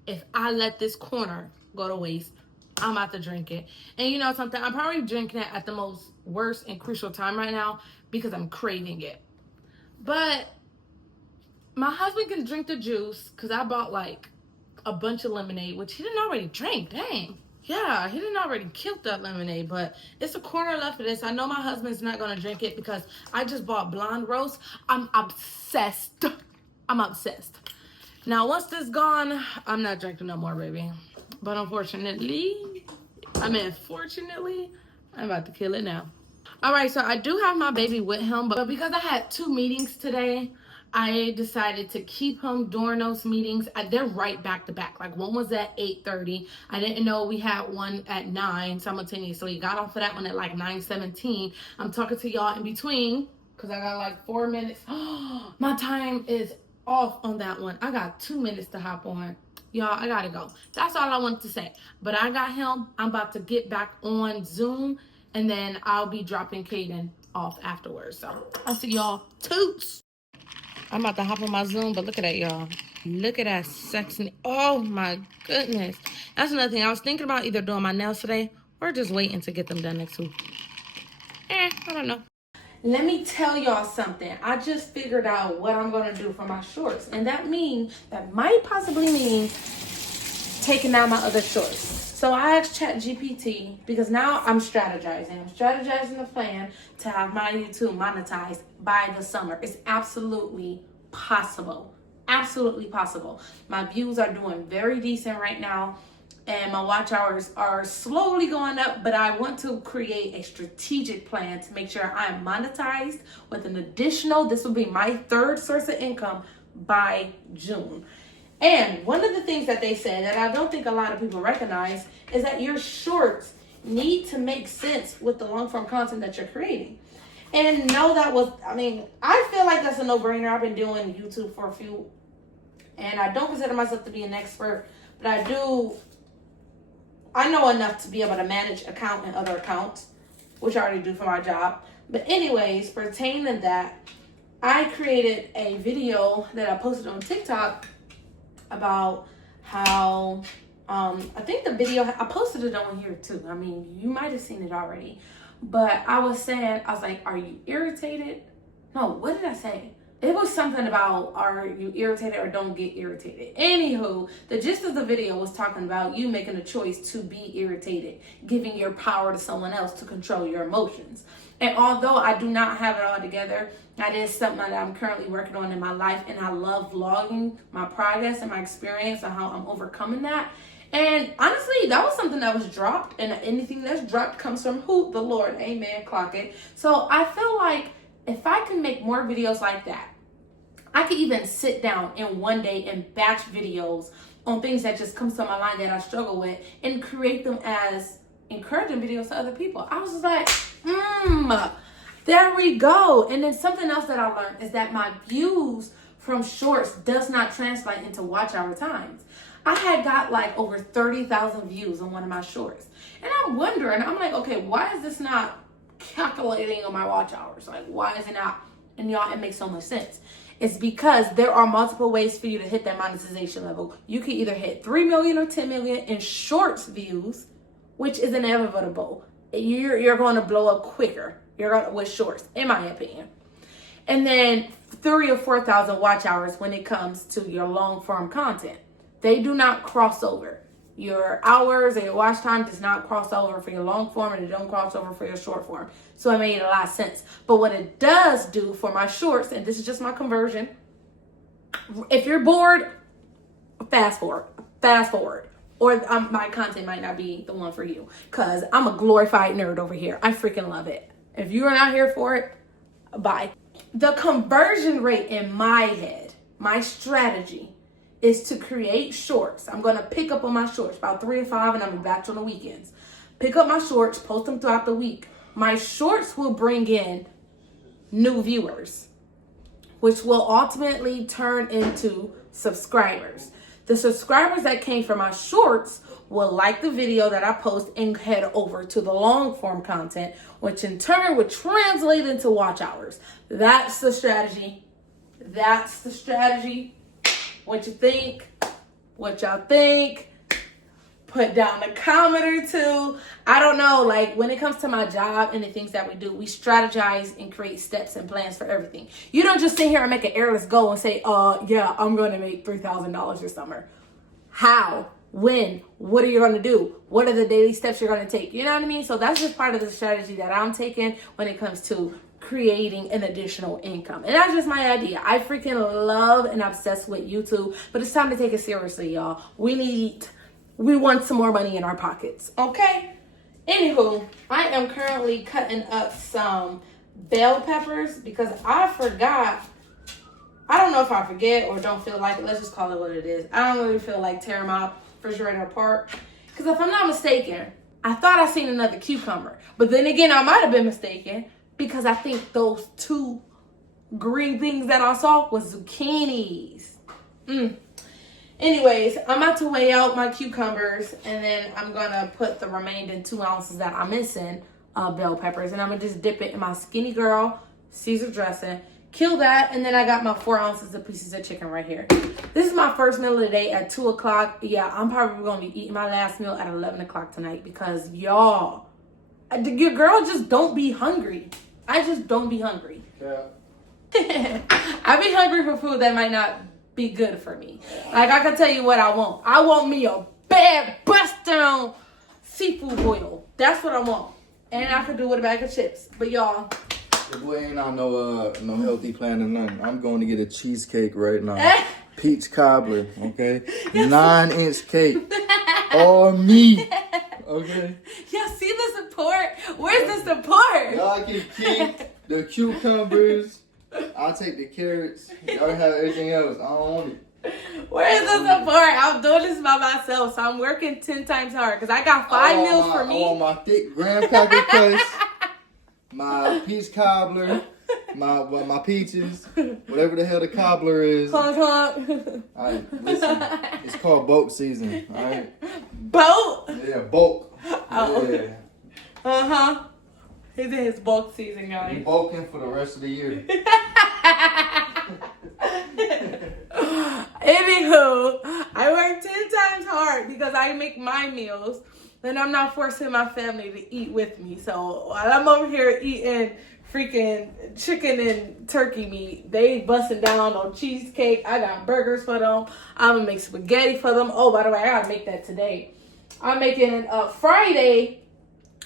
if I let this corner go to waste. I'm about to drink it. And you know something? I'm probably drinking it at the most worst and crucial time right now because I'm craving it. But my husband can drink the juice because I bought like a bunch of lemonade, which he didn't already drink. Dang. Yeah, he didn't already kill that lemonade, but it's a corner left of this. I know my husband's not going to drink it because I just bought blonde roast. I'm obsessed. I'm obsessed. Now, once this is gone, I'm not drinking no more, baby. But fortunately, I'm about to kill it now. All right, so I do have my baby with him, but because I had 2 meetings today, I decided to keep him during those meetings. They're right back to back. Like one was at 8:30. I didn't know we had one at 9 simultaneously. Got off of that one at like 9:17. I'm talking to y'all in between because I got like 4 minutes. My time is off on that one. I got 2 minutes to hop on. Y'all, I gotta go. That's all I wanted to say. But I got him. I'm about to get back on Zoom and then I'll be dropping Kaden off afterwards. So I'll see y'all. Toots. I'm about to hop on my Zoom, but look at that, y'all. Look at that sexy. Oh, my goodness. That's another thing. I was thinking about either doing my nails today or just waiting to get them done next week. I don't know. Let me tell y'all something. I just figured out what I'm going to do for my shorts. And that might possibly mean taking down my other shorts. So I asked ChatGPT because now I'm strategizing. I'm strategizing the plan to have my YouTube monetized by the summer. It's absolutely possible. Absolutely possible. My views are doing very decent right now and my watch hours are slowly going up, but I want to create a strategic plan to make sure I'm monetized with an additional, this will be my 3rd source of income by June. And one of the things that they said that I don't think a lot of people recognize is that your shorts need to make sense with the long form content that you're creating. And no, I feel like that's a no-brainer. I've been doing YouTube for a few, and I don't consider myself to be an expert, but I know enough to be able to manage account and other accounts, which I already do for my job. But anyways, pertaining to that, I created a video that I posted on TikTok about how I think the video, I posted it on here too. I mean, you might have seen it already, but I was like, are you irritated? No, what did I say? It was something about, are you irritated or don't get irritated? Anywho, the gist of the video was talking about you making a choice to be irritated, giving your power to someone else to control your emotions. And although I do not have it all together, that is something that I'm currently working on in my life. And I love vlogging my progress and my experience and how I'm overcoming that. And honestly, that was something that was dropped. And anything that's dropped comes from who? The Lord. Amen. Clock it. So I feel like if I can make more videos like that, I could even sit down in one day and batch videos on things that just comes to my mind that I struggle with and create them as encouraging videos to other people. I was just like, there we go. And then something else that I learned is that my views from shorts does not translate into watch hour times. I had got like over 30,000 views on one of my shorts. And I'm wondering, I'm like, okay, why is this not calculating on my watch hours? Like, why is it not? And y'all, it makes so much sense. It's because there are multiple ways for you to hit that monetization level. You can either hit 3 million or 10 million in shorts views, which is inevitable. You're going to blow up quicker. With shorts, in my opinion. And then 3,000 or 4,000 watch hours when it comes to your long form content. They do not cross over. Your hours and your watch time does not cross over for your long form, and it don't cross over for your short form. So it made a lot of sense. But what it does do for my shorts, and this is just my conversion, if you're bored, fast forward. or my content might not be the one for you, because I'm a glorified nerd over here. I freaking love it. If you're not here for it, bye. The conversion rate in my head, my strategy, is to create shorts. I'm going to pick up on my shorts about 3 to 5, and I'm going to be back on the weekends. Pick up my shorts, post them throughout the week. My shorts will bring in new viewers, which will ultimately turn into subscribers. The subscribers that came from my shorts will like the video that I post and head over to the long form content, which in turn would translate into watch hours. That's the strategy. That's the strategy. What you think? What y'all think? Put down a comment or two. I don't know, like when it comes to my job and the things that we do, we strategize and create steps and plans for everything. You don't just sit here and make an airless goal and say, yeah, I'm going to make $3,000 this summer. How? When? What are you going to do? What are the daily steps you're going to take? You know what I mean? So that's just part of the strategy that I'm taking when it comes to creating an additional income. And that's just my idea. I freaking love and obsess with YouTube, but it's time to take it seriously, y'all. We want some more money in our pockets, okay? Anywho, I am currently cutting up some bell peppers because I forgot. I don't know if I forget or don't feel like it. Let's just call it what it is. I don't really feel like tearing my refrigerator apart. Because if I'm not mistaken, I thought I seen another cucumber. But then again, I might have been mistaken because I think those 2 green things that I saw was zucchinis. Anyways, I'm about to weigh out my cucumbers, and then I'm going to put the remaining 2 ounces that I'm missing of bell peppers, and I'm going to just dip it in my Skinny Girl Caesar dressing, kill that, and then I got my 4 ounces of pieces of chicken right here. This is my first meal of the day at 2 o'clock. Yeah, I'm probably going to be eating my last meal at 11 o'clock tonight because, y'all, your girl just don't be hungry. I just don't be hungry. Yeah. I be hungry for food that might not be good for me. Like, I can tell you what I want. I want me a bad bust down seafood boil. That's what I want. And I could do with a bag of chips. But y'all, Your boy ain't on no healthy plan or nothing. I'm going to get a cheesecake right now. Peach cobbler, okay? 9-inch cake. All me. Okay? y'all see the support? Where's the support? Y'all can keep the cucumbers. I'll take the carrots. Y'all have everything else. I don't want it. Where's the support? I'm doing this by myself, so I'm working 10 times hard because I got 5 meals for me. I want my thick graham cracker crust, my peach cobbler, my peaches, whatever the hell the cobbler is. Clunk, clunk. All right, listen. It's called bulk season. All right. Boat? Yeah, bulk. Oh. Yeah. Uh-huh. He's in his bulk season, We guys. bulking for the rest of the year. Anywho, I work 10 times hard because I make my meals. Then I'm not forcing my family to eat with me. So while I'm over here eating freaking chicken and turkey meat, they busting down on cheesecake. I got burgers for them. I'm gonna make spaghetti for them. Oh, by the way, I gotta make that today. I'm making Friday.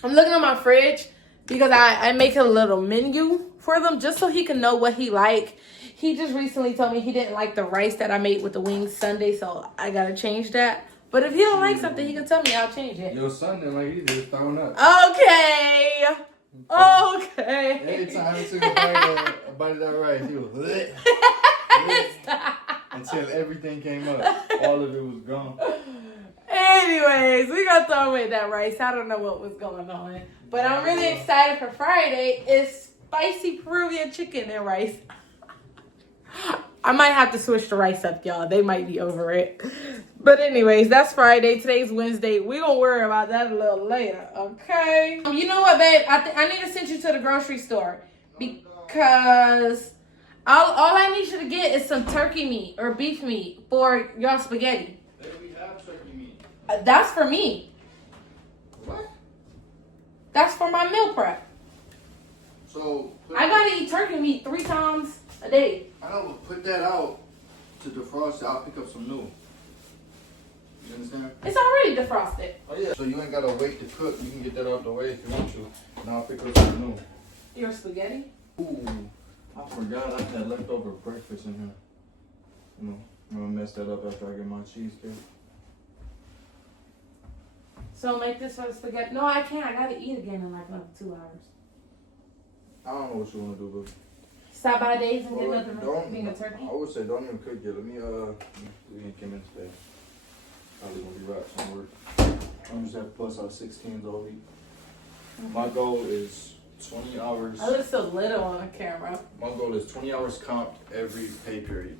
I'm looking at my fridge because I make a little menu for them just so he can know what he like. He just recently told me he didn't like the rice that I made with the wings Sunday, so I gotta change that. But if he don't like something, he can tell me. I'll change it. Your son didn't like he just throwing up. Okay. Okay. Every time he took a bite of that rice, he was until everything came up. All of it was gone. Anyways, we gonna throw away that rice. I don't know what was going on. But I'm really excited for Friday. It's spicy Peruvian chicken and rice. I might have to switch the rice up, y'all. They might be over it. But anyways, that's Friday. Today's Wednesday. We're going to worry about that a little later, okay? You know what, babe? I need to send you to the grocery store because all I need you to get is some turkey meat or beef meat for y'all spaghetti. We have turkey meat. That's for me. What? That's for my meal prep. So I got to eat turkey meat 3 times a day. I know, but put that out to defrost it. I'll pick up some new. You understand? It's already defrosted. Oh yeah. So you ain't gotta wait to cook. You can get that out the way if you want to. And I'll pick up some new. Your spaghetti? Ooh, I forgot I had leftover breakfast in here. I'm gonna mess that up after I get my cheesecake. So make this for the spaghetti. No, I can't. I gotta eat again in like another 2 hours. I don't know what you want to do, but Stop by Dave's and get well, another being a turkey. I would say don't even cook yet. Let me we ain't come in today. Probably gonna be right somewhere. I'm just have to plus out 16s all week. My goal is 20 hours. I look so little on the camera. My goal is 20 hours comped every pay period.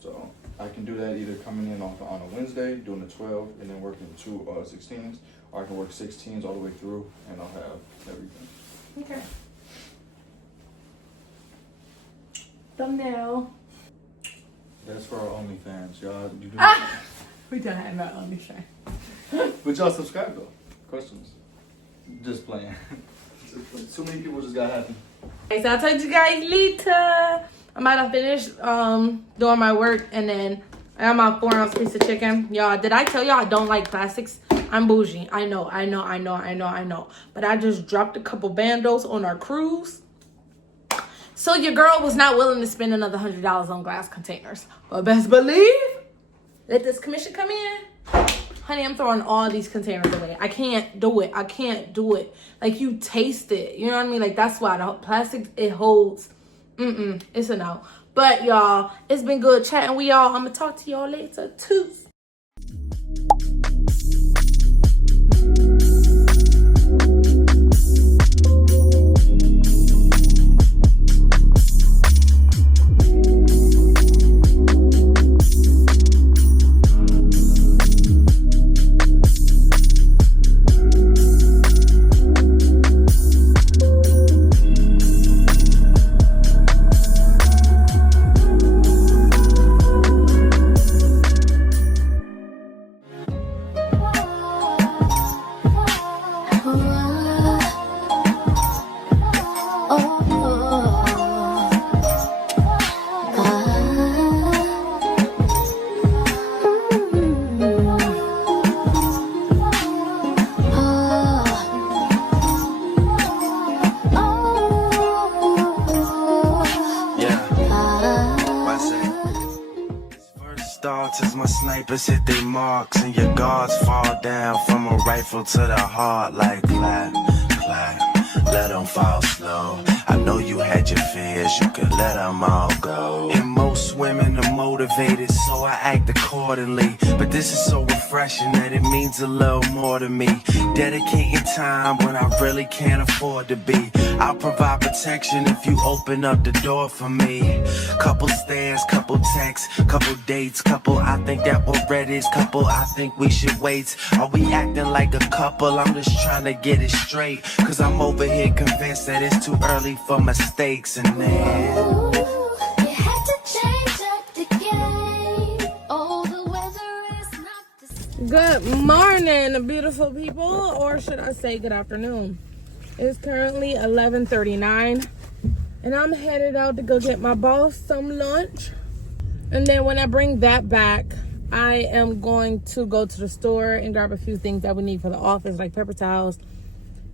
So I can do that either coming in on a Wednesday, doing the 12, and then working 2 16s, or I can work 16s all the way through, and I'll have everything. Okay. Thumbnail. That's for our OnlyFans, y'all. You do We done had my OnlyFans. But y'all subscribe though. Questions? Just playing. Too many people just got happy. Okay, so I'll talk to you guys later. I'm about to finish doing my work, and then I got my 4-ounce piece of chicken. Y'all, did I tell y'all I don't like plastics? I'm bougie. I know. But I just dropped a couple bandos on our cruise. So your girl was not willing to spend another $100 on glass containers. But best believe, let this commission come in. Honey, I'm throwing all these containers away. I can't do it. Like, you taste it. You know what I mean? Like, that's why the plastic, it holds. It's a no. But, y'all, it's been good chatting with y'all. I'm going to talk to y'all later, too. As my snipers hit their marks and your guards fall down from a rifle to the heart like clap, clap, let them fall slow. I know you had your fears, you could let them all go. And most women are motivated, so I act accordingly. But this is so refreshing that it means a little more to me. Dedicating time when I really can't afford to be. I'll provide protection if you open up the door for me. Couple stares, couple texts, couple dates, couple I think that we're ready, couple I think we should wait. Are we acting like a couple? I'm just trying to get it straight. Cause I'm over here convinced that it's too early for mistakes. And then you had to change up the game. Oh, the weather is not the same. Good morning, beautiful people, or should I say good afternoon. It's currently 11:39, and I'm headed out to go get my boss some lunch. And then when I bring that back, I am going to go to the store and grab a few things that we need for the office, like paper towels,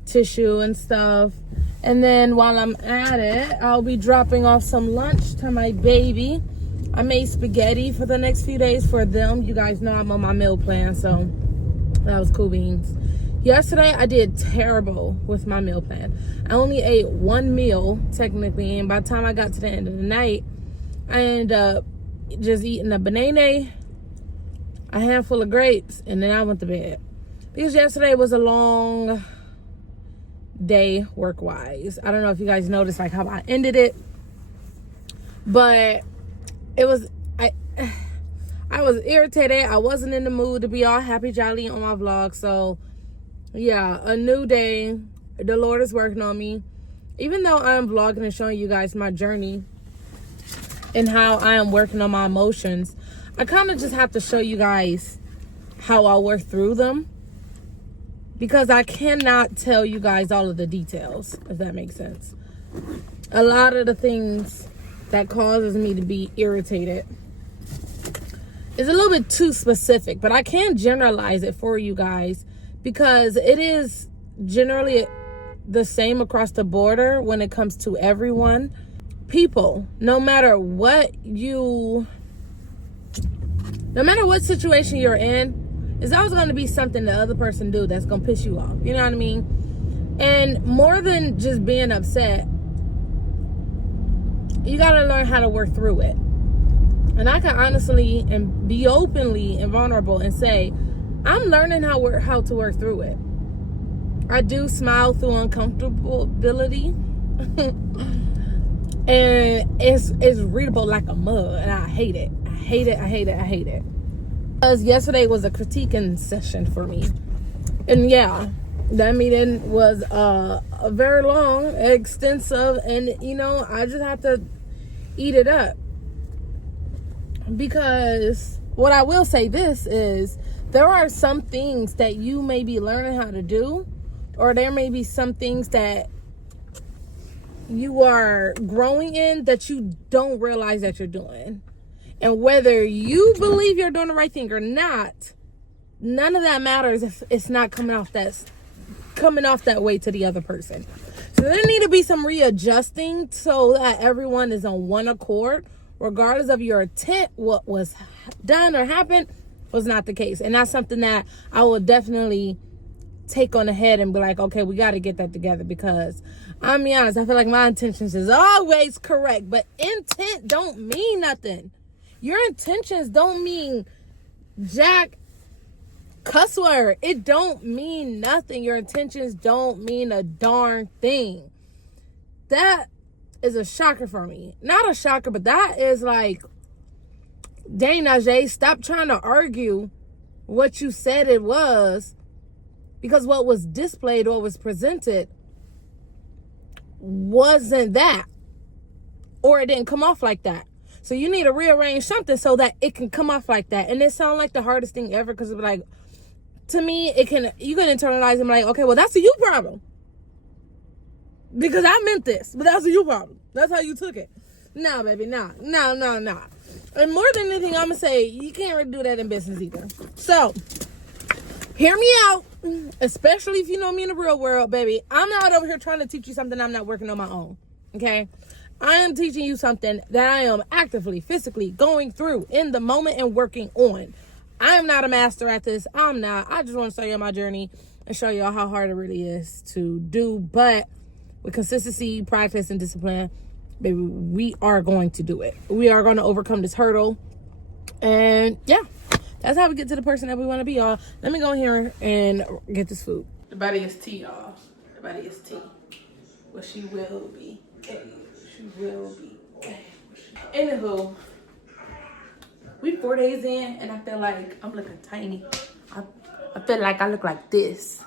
tissue, and stuff. And then while I'm at it, I'll be dropping off some lunch to my baby. I made spaghetti for the next few days for them. You guys know I'm on my meal plan, so that was cool beans. Yesterday, I did terrible with my meal plan. I only ate one meal, technically, and by the time I got to the end of the night, I ended up just eating a banana, a handful of grapes, and then I went to bed. Because yesterday was a long day work-wise. I don't know if you guys noticed like how I ended it, but it was, I was irritated. I wasn't in the mood to be all happy jolly on my vlog. So yeah, a new day. The Lord is working on me. Even though I'm vlogging and showing you guys my journey and how I am working on my emotions, I kind of just have to show you guys how I work through them, because I cannot tell you guys all of the details, if that makes sense. A lot of the things that causes me to be irritated is a little bit too specific, but I can generalize it for you guys, because it is generally the same across the border when it comes to everyone. People, no matter what situation you're in, It's always going to be something the other person do that's going to piss you off. You know what I mean? And more than just being upset, you got to learn how to work through it. And I can honestly and be openly and vulnerable and say, I'm learning how to work through it. I do smile through uncomfortability. And it's readable like a mug. And I hate it. I hate it. Because yesterday was a critiquing session for me. And yeah, that meeting was a very long, extensive, and I just have to eat it up. Because what I will say this is, there are some things that you may be learning how to do, or there may be some things that you are growing in that you don't realize that you're doing. And whether you believe you're doing the right thing or not, none of that matters if it's not coming off that way to the other person. So there need to be some readjusting so that everyone is on one accord, regardless of your intent. What was done or happened was not the case. And that's something that I will definitely take on the head and be like, okay, we got to get that together, because I'm be honest, I feel like my intentions is always correct, but intent don't mean nothing. Your intentions don't mean jack cuss word. It don't mean nothing. Your intentions don't mean a darn thing. That is a shocker for me. Not a shocker, but that is like, dang, Najee, stop trying to argue what you said it was, because what was displayed or was presented wasn't that, or it didn't come off like that. So you need to rearrange something so that it can come off like that. And it sounds like the hardest thing ever, because it's like, to me, you can internalize and be like, okay, well, that's a you problem, because I meant this, but that's a you problem. That's how you took it. Nah, baby, nah. And more than anything, I'm gonna say, you can't really do that in business either. So hear me out, especially if you know me in the real world, baby. I'm not over here trying to teach you something I'm not working on my own, okay? I am teaching you something that I am actively, physically going through in the moment and working on. I am not a master at this. I'm not. I just want to show you my journey and show y'all how hard it really is to do. But with consistency, practice, and discipline, baby, we are going to do it. We are going to overcome this hurdle. And yeah, that's how we get to the person that we want to be, y'all. Let me go here and get this food. The body is tea, y'all. The body is tea. Well, she will be. She will be. Anywho, we 4 days in, and I feel like I'm looking tiny. I feel like I look like this.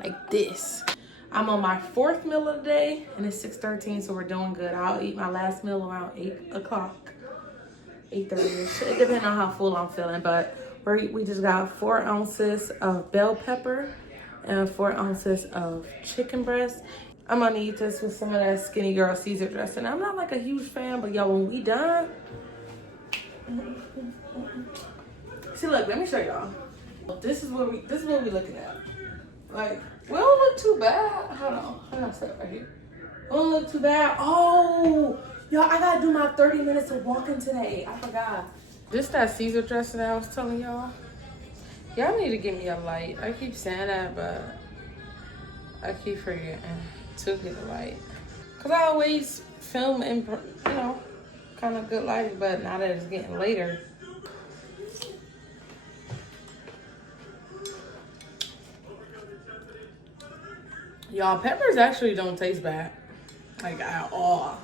Like this. I'm on my 4th meal of the day, and it's 6:13, so we're doing good. I'll eat my last meal around 8 o'clock. 8:30ish. It depends on how full I'm feeling, but we just got 4 ounces of bell pepper and 4 ounces of chicken breast. I'm gonna eat this with some of that Skinny Girl Caesar dressing. I'm not like a huge fan, but y'all, when we done, see, look, let me show y'all. This is what we looking at. Like, we don't look too bad. Hold on, I gotta set right here. We don't look too bad. Oh, y'all, I gotta do my 30 minutes of walking today. I forgot. This that Caesar dressing that I was telling y'all. Y'all need to give me a light. I keep saying that, but I keep forgetting to get a light. Cause I always film in, kind of good lighting, but now that it's getting later. Y'all, peppers actually don't taste bad, like at all.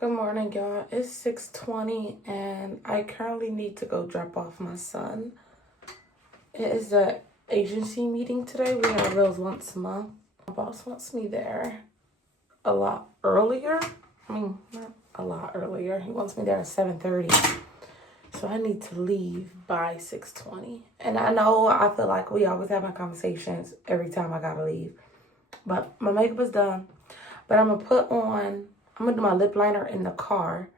Good morning, y'all. It's 6:20 and I currently need to go drop off my son. It is the agency meeting today. We have those once a month. My boss wants me there a lot earlier. I mean, not a lot earlier. He wants me there at 7:30. So I need to leave by 6:20. And I know I feel like we always have my conversations every time I gotta leave. But my makeup is done. But I'm gonna do my lip liner in the car.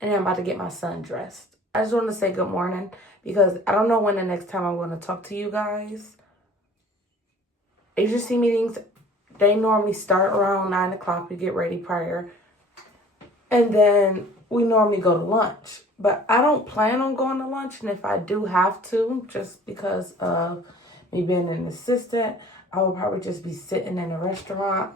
And then I'm about to get my son dressed. I just want to say good morning, because I don't know when the next time I'm going to talk to you guys. Agency meetings, they normally start around 9 o'clock. We get ready prior. And then we normally go to lunch. But I don't plan on going to lunch. And if I do have to, just because of me being an assistant, I will probably just be sitting in a restaurant.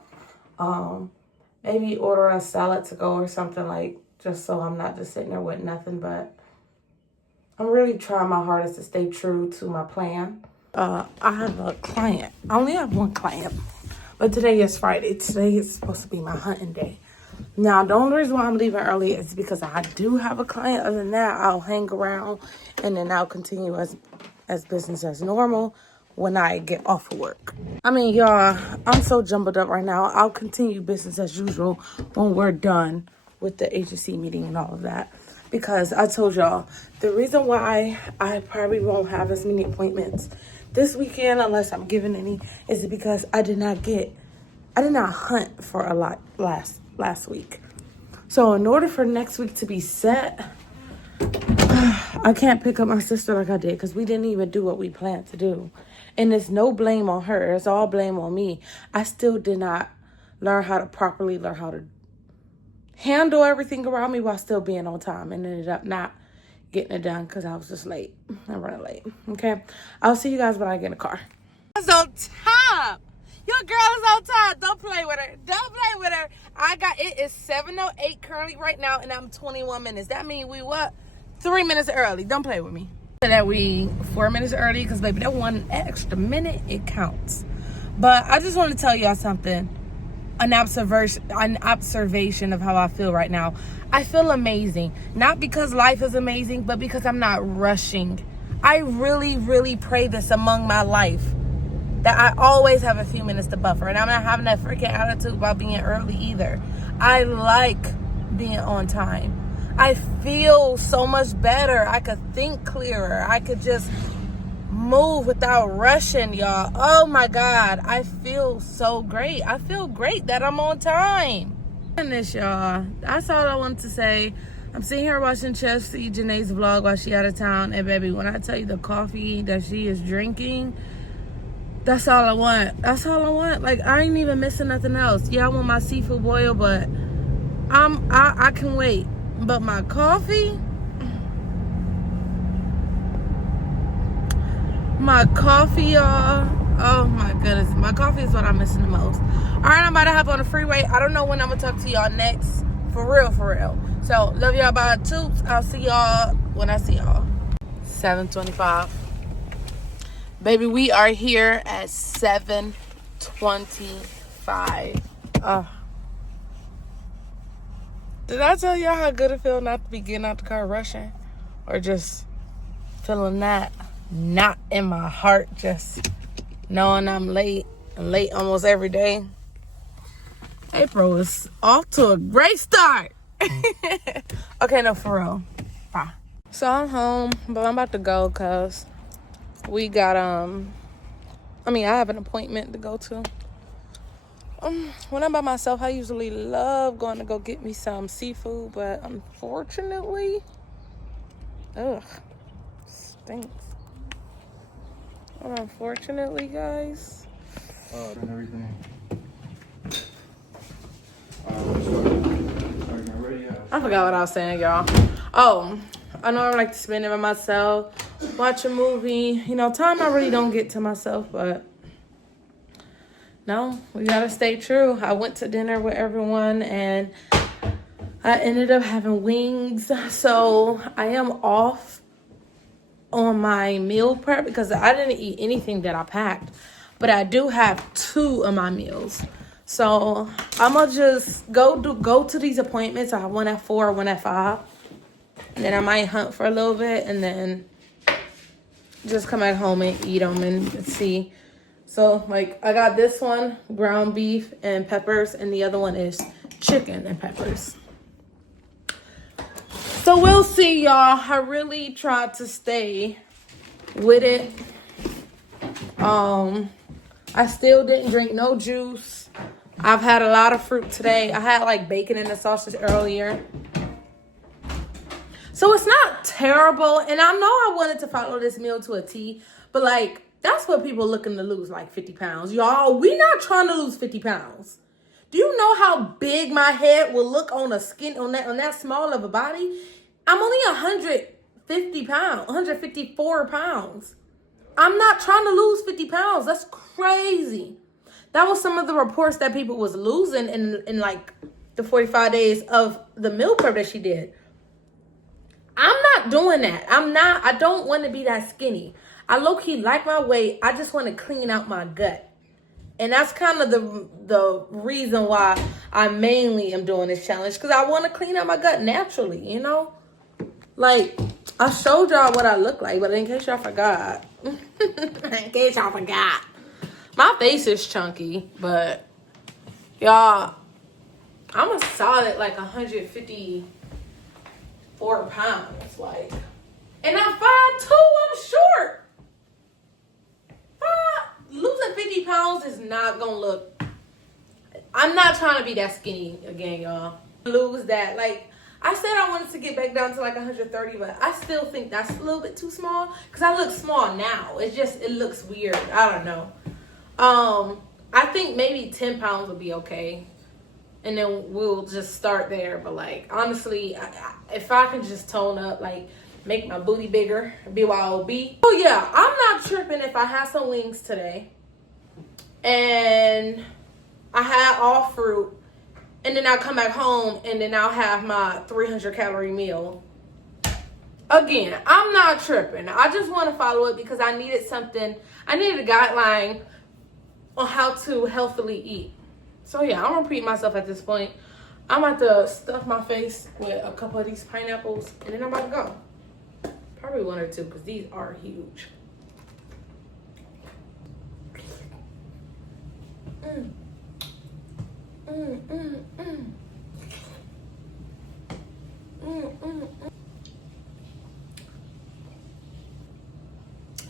Maybe order a salad to go or something, like, just so I'm not just sitting there with nothing. But I'm really trying my hardest to stay true to my plan. I have a client. I only have one client. But today is Friday. Today is supposed to be my hunting day. Now, the only reason why I'm leaving early is because I do have a client. Other than that, I'll hang around and then I'll continue as business as normal when I get off of work. I mean, y'all, I'm so jumbled up right now. I'll continue business as usual when we're done with the agency meeting and all of that. Because I told y'all, the reason why I probably won't have as many appointments this weekend, unless I'm given any, is because I did not hunt for a lot last week. So in order for next week to be set, I can't pick up my sister like I did because we didn't even do what we planned to do. And it's no blame on her. It's all blame on me. I still did not learn how to handle everything around me while still being on time, and ended up not getting it done because I was just late. I'm running late. Okay. I'll see you guys when I get in the car. It's on time. Your girl is on time. Don't play with her. Don't play with her. It is 7:08 currently right now, and I'm 21 minutes. That means we what? 3 minutes early. Don't play with me. That we 4 minutes early, because baby, that one extra minute, it counts. But I just want to tell y'all something. An observation of how I feel right now. I feel amazing. Not because life is amazing, but because I'm not rushing. I really, really pray this among my life, that I always have a few minutes to buffer. And I'm not having that freaking attitude about being early either. I like being on time. I feel so much better. I could think clearer. I could just move without rushing, y'all. Oh my God. I feel so great. I feel great that I'm on time. And this, y'all. That's all I wanted to say. I'm sitting here watching Chelsea Janae's vlog while she out of town. And baby, when I tell you the coffee that she is drinking, that's all I want. That's all I want. Like, I ain't even missing nothing else. Yeah, I want my seafood boil, but I can wait. But my coffee, y'all. Oh my goodness. My coffee is what I'm missing the most. All right, I'm about to hop on the freeway. I don't know when I'm going to talk to y'all next. For real, for real. So, love y'all by toots. I'll see y'all when I see y'all. 7:25. Baby, we are here at 7:25. Did I tell y'all how good it feels not to be getting out the car rushing? Or just feeling that knot in my heart, just knowing I'm late and late almost every day? April is off to a great start. Okay, no, for real. Bye. So I'm home, but I'm about to go because we got, I have an appointment to go to. When I'm by myself, I usually love going to go get me some seafood, but unfortunately, stinks. But unfortunately, guys. And everything. I forgot what I was saying, y'all. Oh, I know I like to spend it by myself, watch a movie. You know, time I really don't get to myself, but no, we gotta stay true. I went to dinner with everyone and I ended up having wings. So I am off on my meal prep because I didn't eat anything that I packed, but I do have 2 of my meals. So I'm gonna just go to these appointments. I have one at 4, one at 5. And then I might hunt for a little bit and then just come back home and eat them and see. So, like, I got this one, ground beef and peppers, and the other one is chicken and peppers. So, we'll see, y'all. I really tried to stay with it. I still didn't drink no juice. I've had a lot of fruit today. I had, like, bacon and the sausage earlier. So, it's not terrible. And I know I wanted to follow this meal to a T, but, like, that's what people looking to lose, like 50 pounds. Y'all, we not trying to lose 50 pounds. Do you know how big my head will look on that small of a body? I'm only 150 pounds, 154 pounds. I'm not trying to lose 50 pounds. That's crazy. That was some of the reports that people was losing in like the 45 days of the meal prep that she did. I'm not doing that. I don't want to be that skinny. I low-key like my weight. I just want to clean out my gut. And that's kind of the reason why I mainly am doing this challenge. Because I want to clean out my gut naturally, you know? Like, I showed y'all what I look like, but in case y'all forgot. My face is chunky, but y'all, I'm a solid like 154 pounds. Like, and I'm 5'2", I'm short. Losing 50 pounds is not gonna look. I'm not trying to be that skinny again, y'all. Lose that. Like, I said I wanted to get back down to like 130, but I still think that's a little bit too small because I look small now. It looks weird. I don't know. I think maybe 10 pounds would be okay, and then we'll just start there. But like, honestly, if I can just tone up, like make my booty bigger, BYOB. Oh yeah, I'm not tripping if I have some wings today and I had all fruit, and then I'll come back home and then I'll have my 300 calorie meal. Again, I'm not tripping. I just want to follow it because I needed something. I needed a guideline on how to healthily eat. So yeah, I'm repeating myself at this point. I'm about to stuff my face with a couple of these pineapples and then I'm about to go. Probably one or two because these are huge.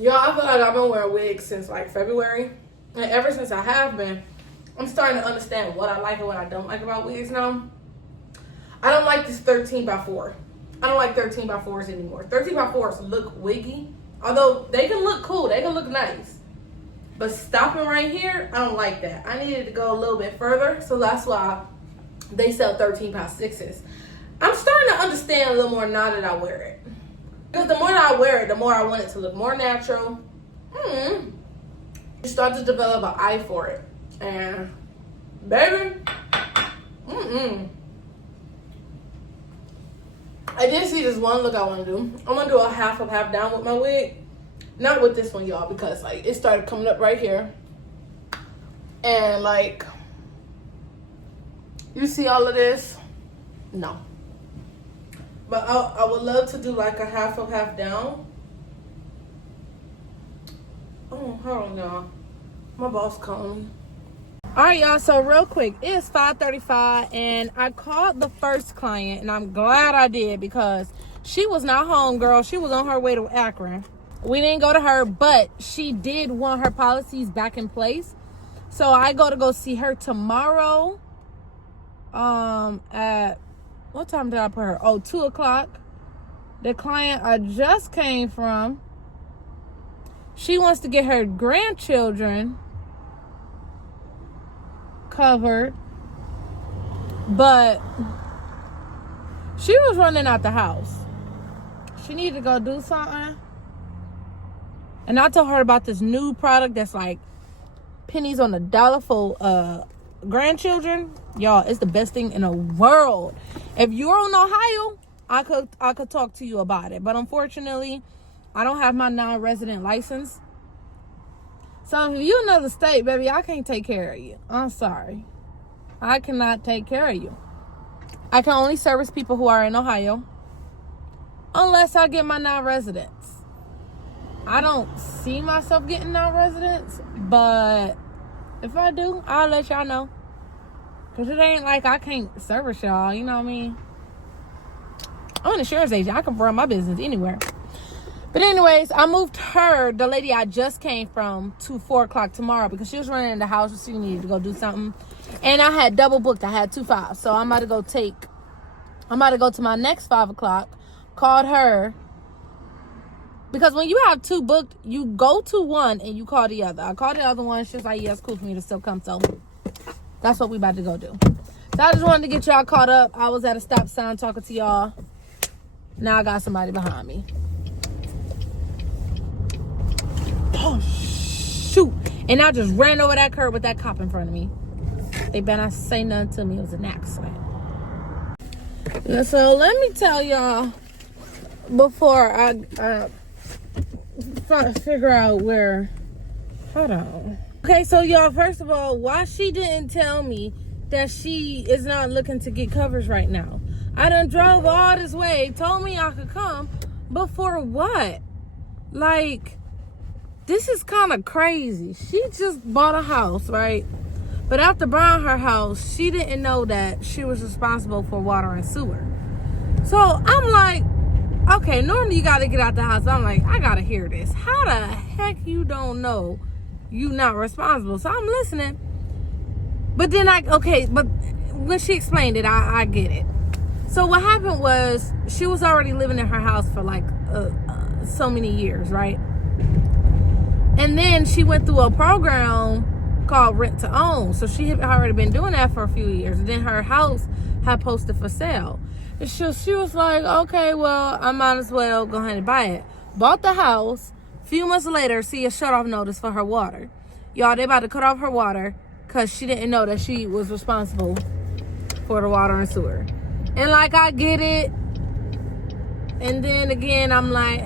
Y'all, I feel like I've been wearing wigs since like February. And ever since I have been, I'm starting to understand what I like and what I don't like about wigs now. I don't like this 13x4. I don't like 13x4s anymore. 13x4s look wiggy. Although they can look cool. They can look nice. But stopping right here, I don't like that. I needed to go a little bit further. So that's why they sell 13x6s. I'm starting to understand a little more now that I wear it. Because the more that I wear it, the more I want it to look more natural. You start to develop an eye for it. And baby, I did see this one look I want to do. I'm going to do a half up, half down with my wig. Not with this one, y'all, because like it started coming up right here. And like, you see all of this? No. But I would love to do like a half up, half down. Oh, hold on, y'all. My boss calling me. All right, y'all, so real quick, it's 5:35 and I called the first client, and I'm glad I did because she was not home, girl. She was on her way to Akron. We didn't go to her, but she did want her policies back in place. So I go to see her tomorrow at, what time did I put her? Oh, 2 o'clock. The client I just came from, she wants to get her grandchildren covered, but she was running out the house. She needed to go do something. And I told her about this new product that's like pennies on the dollar for grandchildren. Y'all, it's the best thing in the world. If you're in Ohio, I could talk to you about it. But unfortunately, I don't have my non-resident license. So if you're in another state, baby, I can't take care of you. I'm sorry. I cannot take care of you. I can only service people who are in Ohio. Unless I get my non-residents. I don't see myself getting non-residents. But if I do, I'll let y'all know. Because it ain't like I can't service y'all. You know what I mean? I'm an insurance agent. I can run my business anywhere. But anyways, I moved her, the lady I just came from, to 4 o'clock tomorrow because she was running in the house. She needed to go do something. And I had double booked. I had 2 5s. So I'm about to go to my next 5 o'clock. Called her. Because when you have 2 booked, you go to one and you call the other. I called the other one. She was like, yeah, it's cool for me to still come. So That's what we about to go do. So I just wanted to get y'all caught up. I was at a stop sign talking to y'all. Now I got somebody behind me. Oh, shoot. And I just ran over that curb with that cop in front of me. They better not say nothing to me. It was an accident. Yeah, so let me tell y'all before I figure out where. Hold on. Okay, so y'all, first of all, why she didn't tell me that she is not looking to get coverage right now? I done drove all this way, told me I could come, but for what? Like, this is kind of crazy. She just bought a house, right? But after buying her house, she didn't know that she was responsible for water and sewer. So I'm like, okay, normally you gotta get out the house. I'm like, I gotta hear this. How the heck you don't know you not responsible? So I'm listening. But then but when she explained it, I get it. So what happened was she was already living in her house for like so many years, right? And then she went through a program called Rent to Own. So she had already been doing that for a few years. And then her house had posted for sale. And she was like, okay, well, I might as well go ahead and buy it. Bought the house. A few months later, see a shut-off notice for her water. Y'all, they about to cut off her water because she didn't know that she was responsible for the water and sewer. And like, I get it. And then again, I'm like,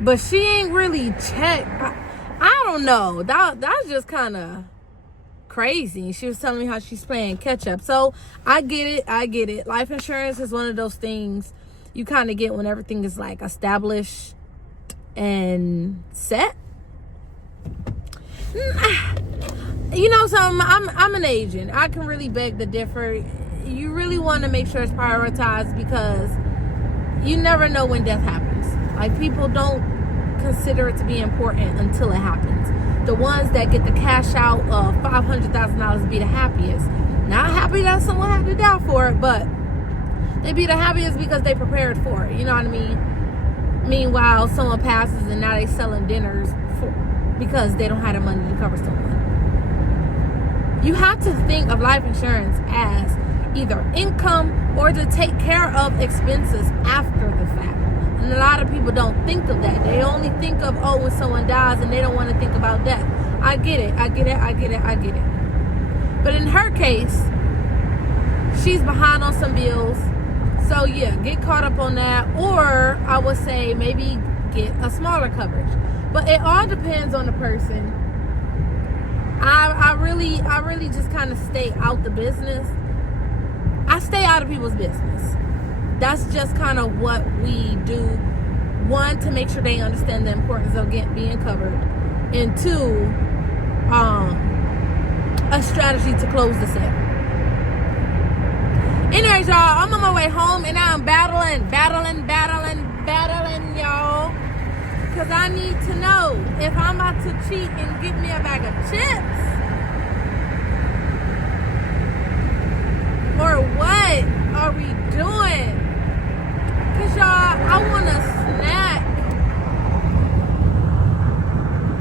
But she ain't really checked. I don't know. That's just kind of crazy. She was telling me how she's playing catch up. So I get it. Life insurance is one of those things you kind of get when everything is like established and set. You know something, I'm an agent. I can really beg to differ. You really want to make sure it's prioritized because you never know when death happens. Like, people don't consider it to be important until it happens. The ones that get the cash out of $500,000 be the happiest. Not happy that someone had to die for it, but they be the happiest because they prepared for it. You know what I mean? Meanwhile, someone passes and now they selling dinners because they don't have the money to cover someone. You have to think of life insurance as either income or to take care of expenses after the fact. And a lot of people don't think of that. They only think of, when someone dies, and they don't want to think about death. I get it. But in her case, she's behind on some bills. So yeah, get caught up on that. Or I would say maybe get a smaller coverage. But it all depends on the person. I really just kind of stay out the business. I stay out of people's business. That's just kind of what we do. One, to make sure they understand the importance of being covered. And two, a strategy to close the sale. Anyways, y'all, I'm on my way home and I'm battling, y'all. Because I need to know if I'm about to cheat and get me a bag of chips. Or what are we doing? Because, y'all, I want a snack.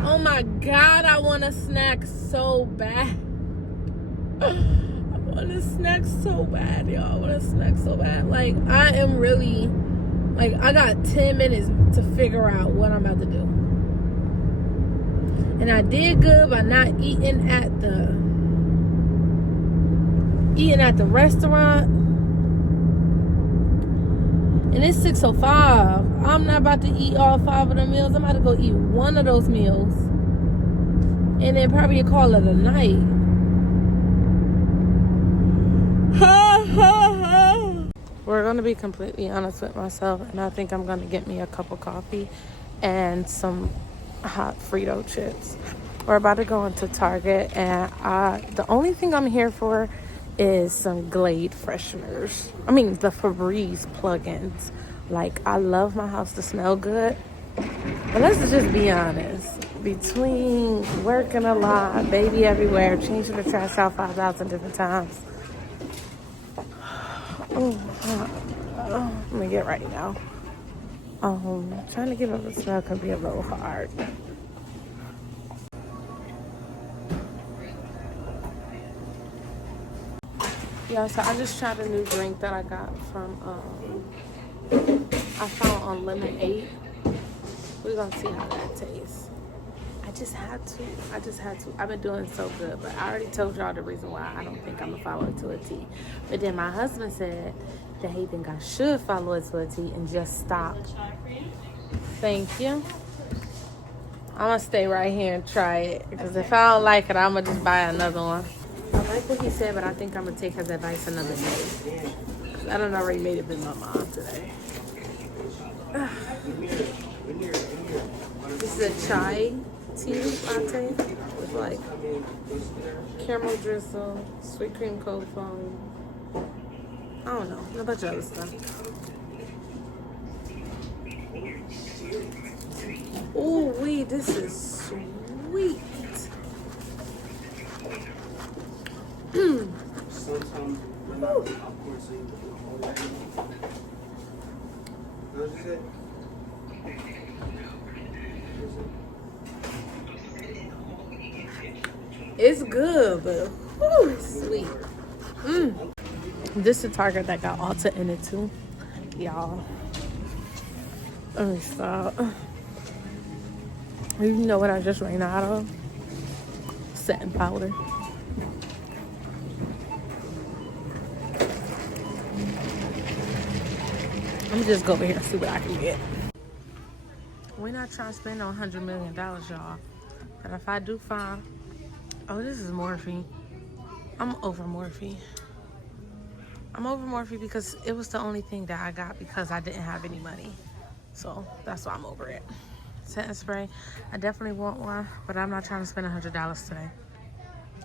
Oh, my God, I want a snack so bad. I want a snack so bad, y'all. I want a snack so bad. Like, I am really... Like, I got 10 minutes to figure out what I'm about to do. And I did good by not eating at the restaurant. And it's 6:05. I'm not about to eat all 5 of the meals. I'm about to go eat one of those meals. And then probably call it a night. We're going to be completely honest with myself, and I think I'm going to get me a cup of coffee and some hot Frito chips. We're about to go into Target, and the only thing I'm here for is some Glade fresheners. I mean, the Febreze plugins. Like, I love my house to smell good, but let's just be honest. Between working a lot, baby everywhere, changing the trash out 5,000 different times, let me get ready now. Trying to give up the smell can be a little hard. Yeah, so I just tried a new drink that I got from, I found on Lemonade. We're gonna see how that tastes. I just had to. I've been doing so good, but I already told y'all the reason why I don't think I'm gonna follow it to a T. But then my husband said that he think I should follow it to a T and just stop. Thank you. I'm gonna stay right here and try it, because if I don't like it, I'm gonna just buy another one. I like what he said, but I think I'm gonna take his advice another day. I done already made it with my mom today. This is a chai tea latte with like caramel drizzle, sweet cream cold foam. I don't know, a bunch of other stuff. Oh, wait, this is sweet. It's good, but whew, it's sweet. This is Target that got Ulta in it too, y'all. Let me stop. You know what I just ran out of? Setting powder. I'm gonna just go over here and see what I can get. We're not trying to spend on $100 million, y'all. But if I do find, oh, this is morphine. I'm over morphine. I'm over morphine because it was the only thing that I got because I didn't have any money. So that's why I'm over it. Setting spray, I definitely want one, but I'm not trying to spend $100 today.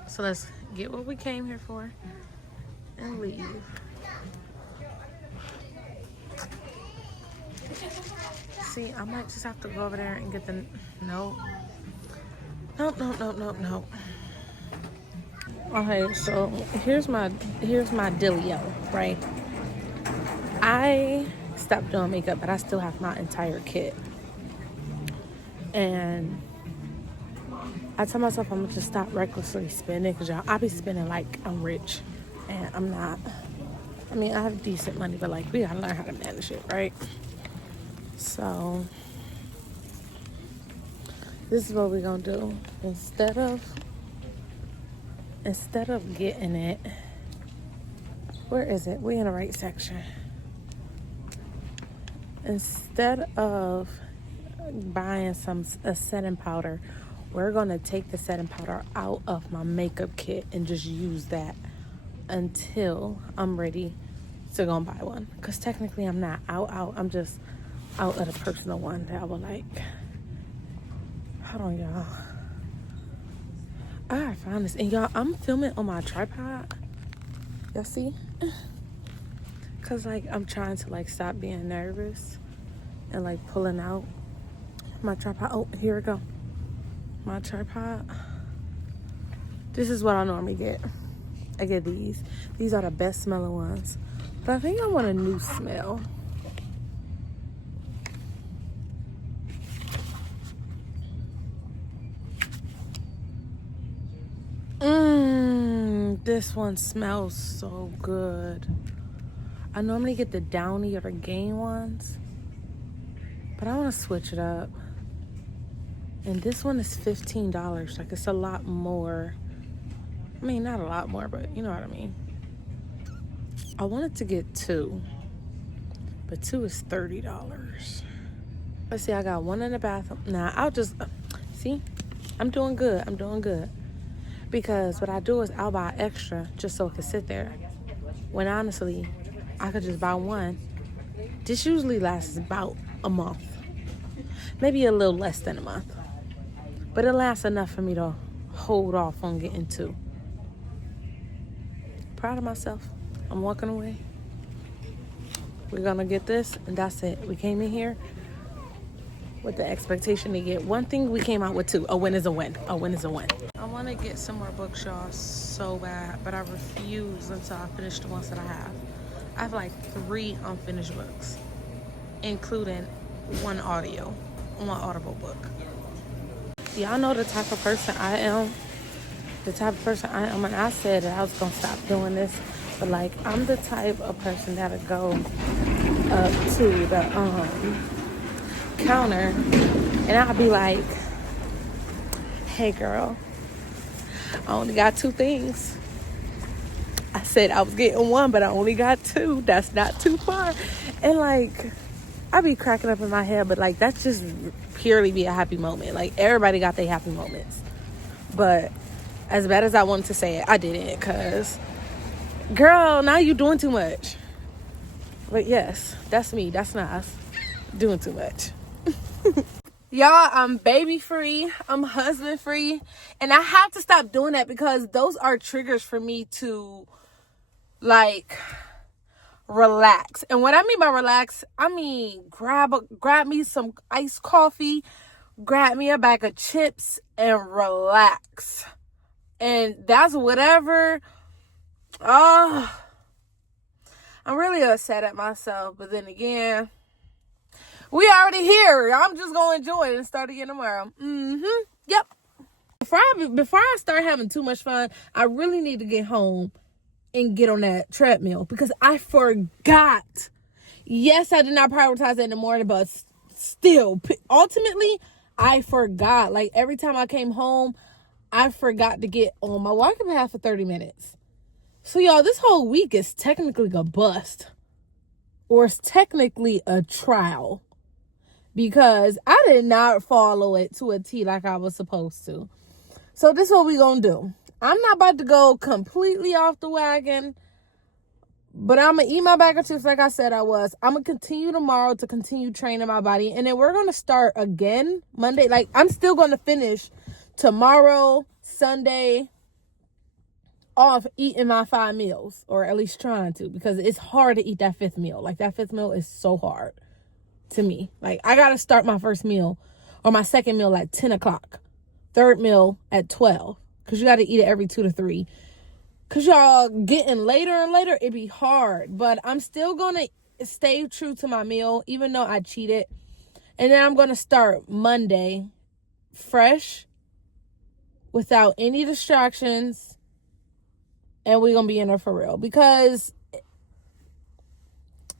So let's get what we came here for and leave. See, I might just have to go over there and get the, nope. Okay, so here's my dealio, right? I stopped doing makeup, but I still have my entire kit. And I tell myself I'm gonna just stop recklessly spending, because y'all, I be spending like I'm rich, and I'm not. I mean, I have decent money, but like we gotta learn how to manage it, right? So this is what we're gonna do. Instead of getting it, where is it? We're in the right section. Instead of buying a setting powder, we're gonna take the setting powder out of my makeup kit and just use that until I'm ready to go and buy one. Because technically I'm not out. I'm just out of the personal one that I would like. Hold on, y'all. I gotta find this. And y'all, I'm filming on my tripod. Y'all see? Cause like I'm trying to like stop being nervous and like pulling out my tripod. Oh, here we go. My tripod. This is what I normally get. I get these. These are the best smelling ones. But I think I want a new smell. This one smells so good. I normally get the Downy or the Gain ones, but I want to switch it up. And this one is $15. Like, it's a lot more. I mean, not a lot more, but you know what I mean. I wanted to get 2, but 2 is $30. Let's see, I got one in the bathroom. Nah, I'll just, see, I'm doing good. Because what I do is I'll buy extra just so it can sit there. When honestly, I could just buy one. This usually lasts about a month. Maybe a little less than a month. But it lasts enough for me to hold off on getting 2. Proud of myself. I'm walking away. We're gonna get this, and that's it. We came in here with the expectation to get one thing. We came out with 2. A win is a win. A win is a win. I want to get some more books, y'all, so bad, but I refuse until I finish the ones that I have. I have like 3 unfinished books, including one audible book. Y'all know the type of person I am. And I said that I was gonna stop doing this but like I'm the type of person that'll go up to the counter and I'll be like, hey girl, I only got 2 things. I said I was getting 1, but I only got 2. That's not too far. And like, I be cracking up in my head, but like, that's just purely be a happy moment. Like, everybody got their happy moments. But as bad as I wanted to say it, I didn't, because, girl, now you doing too much. But yes, that's me. That's not us doing too much. Y'all, I'm baby free. I'm husband free. And I have to stop doing that because those are triggers for me to, like, relax. And what I mean by relax, I mean grab me some iced coffee, grab me a bag of chips, and relax. And that's whatever. I'm really upset at myself. But then again, we already here. I'm just going to enjoy it and start again tomorrow. Yep. Before I start having too much fun, I really need to get home and get on that treadmill because I forgot. Yes, I did not prioritize it in the morning, but still, ultimately, I forgot. Like, every time I came home, I forgot to get on my walking path for 30 minutes. So, y'all, this whole week is technically a bust. Or it's technically a trial. Because I did not follow it to a T like I was supposed to. So this is what we gonna do. I'm not about to go completely off the wagon, but I'm gonna eat my bag of chips like I said I was. I'm gonna continue tomorrow to continue training my body, and then we're gonna start again Monday. Like, I'm still gonna finish tomorrow, Sunday, off eating my 5 meals, or at least trying to, because it's hard to eat that 5th meal. Like, that 5th meal is so hard to me. Like, I gotta start my first meal or my second meal at 10 o'clock, third meal at 12, because you gotta eat it every 2 to 3. Because y'all getting later and later, it be hard. But I'm still gonna stay true to my meal, even though I cheated. And then I'm gonna start Monday fresh, without any distractions, and we're gonna be in there for real, because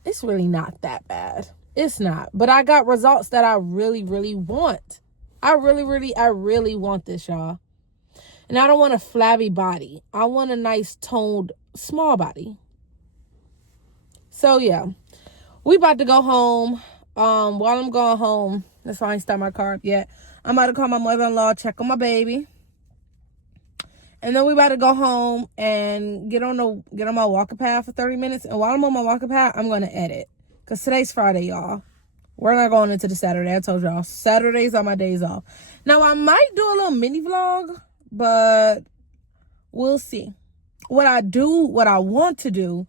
it's really not that bad. It's not. But I got results that I really, really want. I really want this, y'all. And I don't want a flabby body. I want a nice toned small body. So yeah, we about to go home. While I'm going home, that's why I ain't start my car up yet. I'm about to call my mother-in-law, check on my baby. And then we about to go home and get on my walking path for 30 minutes. And while I'm on my walking path, I'm going to edit. Because today's Friday, y'all. We're not going into the Saturday. I told y'all, Saturdays are my days off. Now, I might do a little mini vlog, but we'll see. What I want to do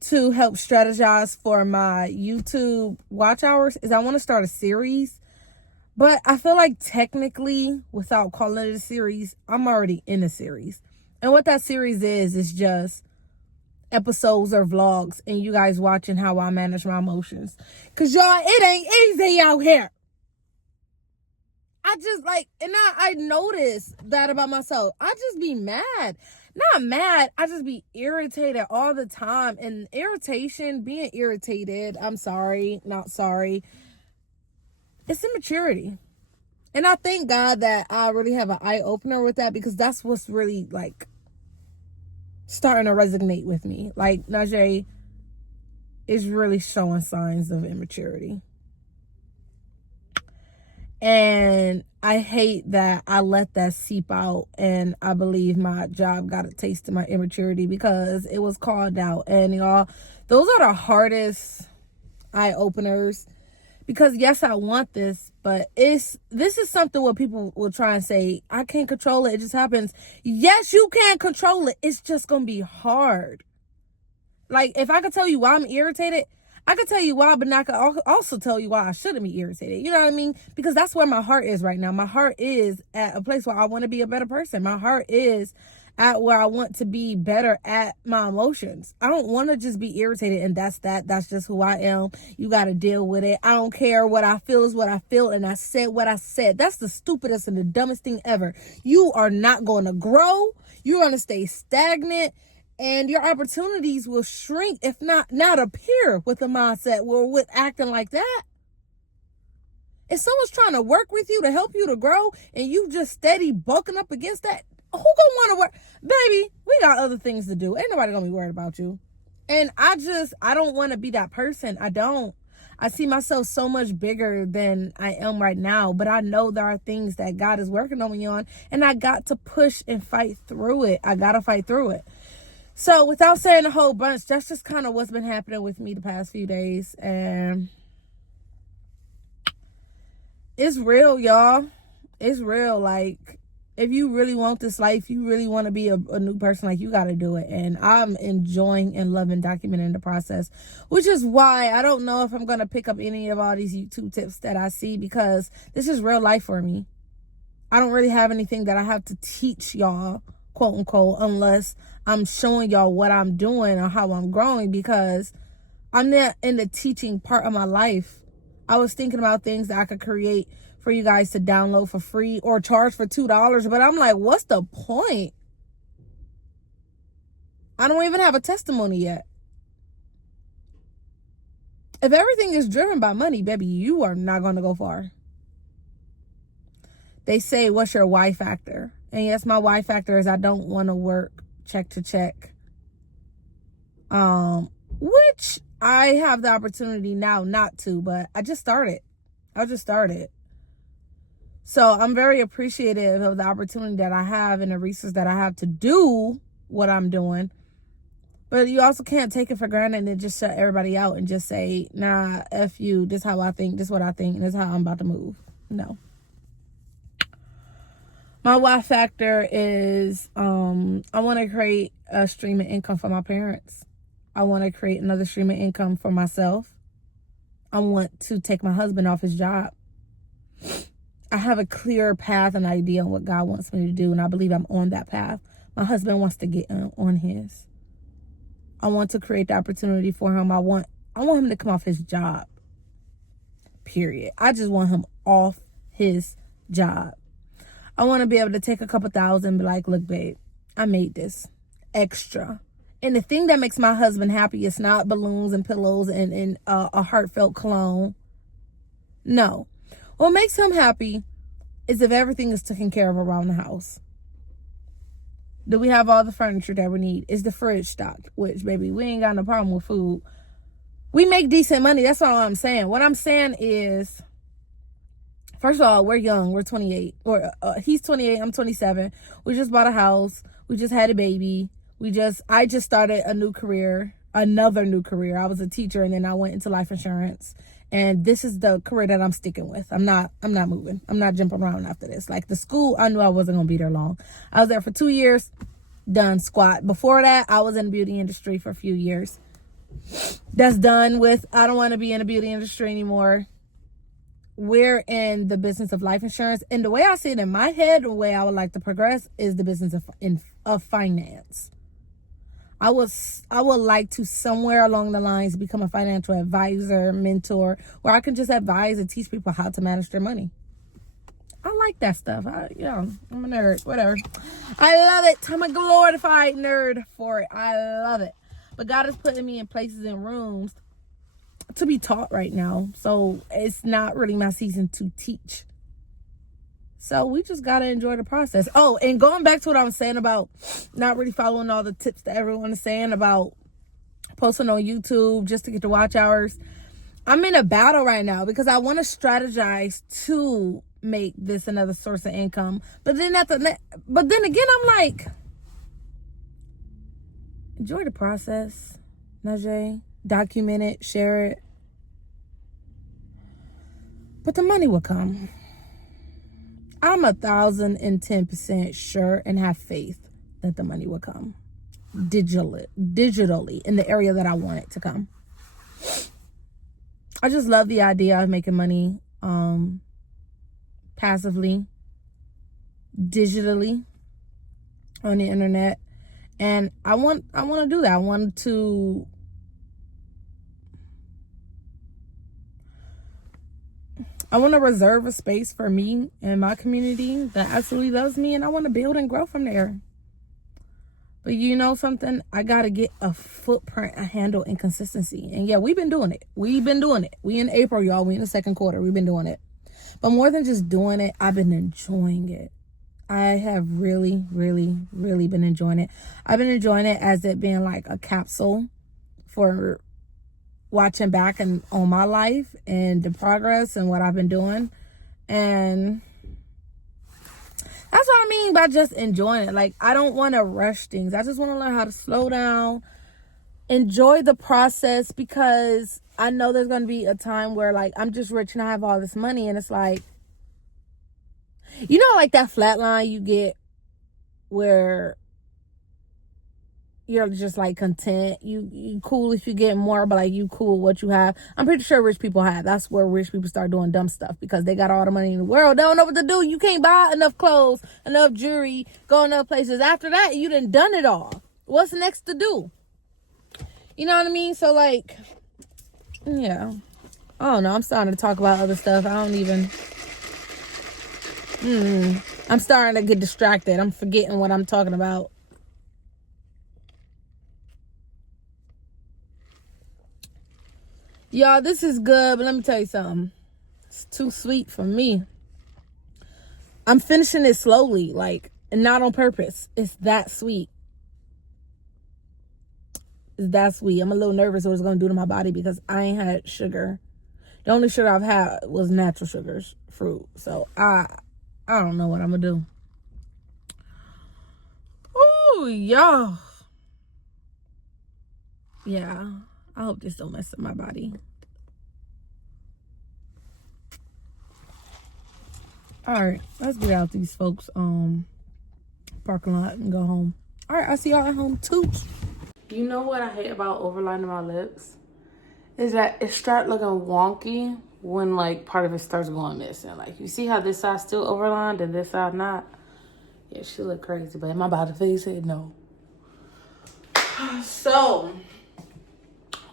to help strategize for my YouTube watch hours is I want to start a series. But I feel like technically, without calling it a series, I'm already in a series. And what that series is just episodes or vlogs and you guys watching how I manage my emotions. Because y'all, it ain't easy out here. I just I notice that about myself. I just be mad. Not mad. I just be irritated all the time. And being irritated, I'm sorry, not sorry. It's immaturity. And I thank God that I really have an eye opener with that, because that's what's really like starting to resonate with me. Like, Najee is really showing signs of immaturity. And I hate that I let that seep out, and I believe my job got a taste of my immaturity because it was called out. And y'all, those are the hardest eye openers. Because yes, I want this, but this is something where people will try and say, I can't control it, it just happens. Yes, you can control it. It's just going to be hard. Like, if I could tell you why I'm irritated, I could tell you why, but I could also tell you why I shouldn't be irritated. You know what I mean? Because that's where my heart is right now. My heart is at a place where I want to be a better person. My heart is at where I want to be better at my emotions. I don't want to just be irritated and that's just who I am. You got to deal with it. I don't care. What I feel is what I feel, and I said what I said. That's the stupidest and the dumbest thing ever. You are not going to grow. You're going to stay stagnant. And your opportunities will shrink, if not appear, with a mindset or with acting like that. If someone's trying to work with you to help you to grow and you just steady bulking up against that, who gonna want to work? Baby, we got other things to do. Ain't nobody gonna be worried about you. And I don't want to be that person. I don't. I see myself so much bigger than I am right now, but I know there are things that God is working on me on, and I got to push and fight through it. I got to fight through it. So without saying a whole bunch, that's just kind of what's been happening with me the past few days. And it's real, y'all. It's real. Like, if you really want this life, you really want to be a new person, like, you got to do it. And I'm enjoying and loving documenting the process, which is why I don't know if I'm going to pick up any of all these YouTube tips that I see, because this is real life for me. I don't really have anything that I have to teach y'all, quote unquote, unless I'm showing y'all what I'm doing or how I'm growing, because I'm not in the teaching part of my life. I was thinking about things that I could create for you guys to download for free or charge for $2. But I'm like, what's the point? I don't even have a testimony yet. If everything is driven by money, baby, you are not going to go far. They say, what's your why factor? And yes, my why factor is I don't want to work check to check. Which I have the opportunity now not to, but I just started. So I'm very appreciative of the opportunity that I have and the resources that I have to do what I'm doing. But you also can't take it for granted and just shut everybody out and just say, nah, F you, this is how I think, this is what I think, and this is how I'm about to move. No. My why factor is I want to create a stream of income for my parents. I want to create another stream of income for myself. I want to take my husband off his job. I have a clear path and idea on what God wants me to do, and I believe I'm on that path. My husband wants to get on his. I want to create the opportunity for him. I want him to come off his job. Period. I just want him off his job. I want to be able to take a couple thousand and be like, look, babe, I made this extra. And the thing that makes my husband happy is not balloons and pillows and a heartfelt cologne. No. What makes him happy is if everything is taken care of around the house. Do we have all the furniture that we need? Is the fridge stocked? Which, baby, we ain't got no problem with food. We make decent money. That's all I'm saying. What I'm saying is, first of all, we're young. We're 28. He's 28. I'm 27. We just bought a house. We just had a baby. I just started another new career. I was a teacher, and then I went into life insurance. And this is the career that I'm sticking with. I'm not moving. I'm not jumping around after this. Like the school, I knew I wasn't going to be there long. I was there for 2 years, done, squat. Before that, I was in the beauty industry for a few years. That's done with. I don't want to be in the beauty industry anymore. We're in the business of life insurance. And the way I see it in my head, the way I would like to progress is the business of finance. I would like to somewhere along the lines become a financial advisor, mentor, where I can just advise and teach people how to manage their money. I like that stuff. I'm a nerd, whatever. I love it. I'm a glorified nerd for it. I love it. But God is putting me in places and rooms to be taught right now. So it's not really my season to teach. So we just got to enjoy the process. Oh, and going back to what I was saying about not really following all the tips that everyone is saying about posting on YouTube just to get the watch hours. I'm in a battle right now because I want to strategize to make this another source of income. But then again, I'm like, enjoy the process, Najee. Document it, share it. But the money will come. I'm 1,010% sure and have faith that the money will come digitally in the area that I want it to come. I just love the idea of making money passively, digitally on the internet, and I want to do that. I want to reserve a space for me and my community that absolutely loves me, and I want to build and grow from there. But you know something? I got to get a footprint, a handle, and consistency. And yeah, we've been doing it. We in April, y'all. We in the second quarter. We've been doing it. But more than just doing it, I've been enjoying it. I have really, really, really been enjoying it. I've been enjoying it as it being like a capsule for watching back on my life and the progress and what I've been doing. And that's what I mean by just enjoying it. Like, I don't want to rush things. I just want to learn how to slow down, enjoy the process, because I know there's going to be a time where, like, I'm just rich and I have all this money, and it's like, you know, like that flat line you get where you're just like content. You cool if you get more, but like you cool with what you have. I'm pretty sure rich people have. That's where rich people start doing dumb stuff, because they got all the money in the world. They don't know what to do. You can't buy enough clothes, enough jewelry, go enough places. After that, you done it all. What's next to do? You know what I mean? So like, yeah. I don't know. I'm starting to talk about other stuff. I don't even. I'm starting to get distracted. I'm forgetting what I'm talking about. Y'all, this is good, but let me tell you something. It's too sweet for me. I'm finishing it slowly, like, and not on purpose. It's that sweet. It's that sweet. I'm a little nervous what it's going to do to my body, because I ain't had sugar. The only sugar I've had was natural sugars, fruit. So I don't know what I'm going to do. Oh, y'all. Yeah. I hope this don't mess up my body. All right, let's get out these folks' parking lot and go home. All right, I'll see y'all at home too. You know what I hate about overlining my lips? Is that it start looking wonky when like part of it starts going missing. Like, you see how this side still overlined and this side not? Yeah, she look crazy, but am I about to face it? No. So,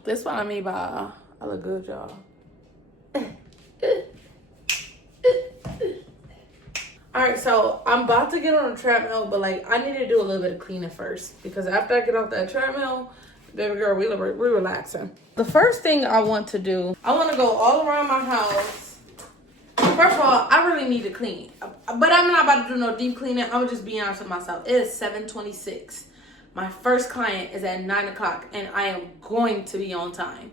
this is what I mean by I look good, y'all. Alright, so I'm about to get on a treadmill, but like I need to do a little bit of cleaning first, because after I get off that treadmill, baby girl, we're relaxing. The first thing I want to do, I want to go all around my house. First of all, I really need to clean, but I'm not about to do no deep cleaning. I'm just being honest with myself. It is 7:26. My first client is at 9 o'clock, and I am going to be on time,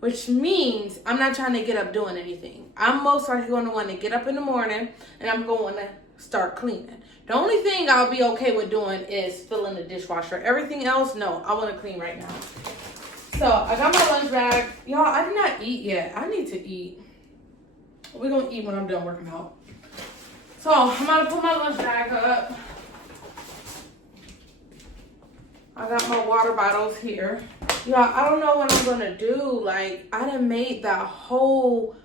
which means I'm not trying to get up doing anything. I'm most likely going to want to get up in the morning, and I'm going to start cleaning. The only thing I'll be okay with doing is filling the dishwasher. Everything else, no, I want to clean right now. So I got my lunch bag. Y'all, I did not eat yet. I need to eat. We're going to eat when I'm done working out. So I'm going to put my lunch bag up. I got my water bottles here. Y'all, I don't know what I'm going to do. Like, I done made that whole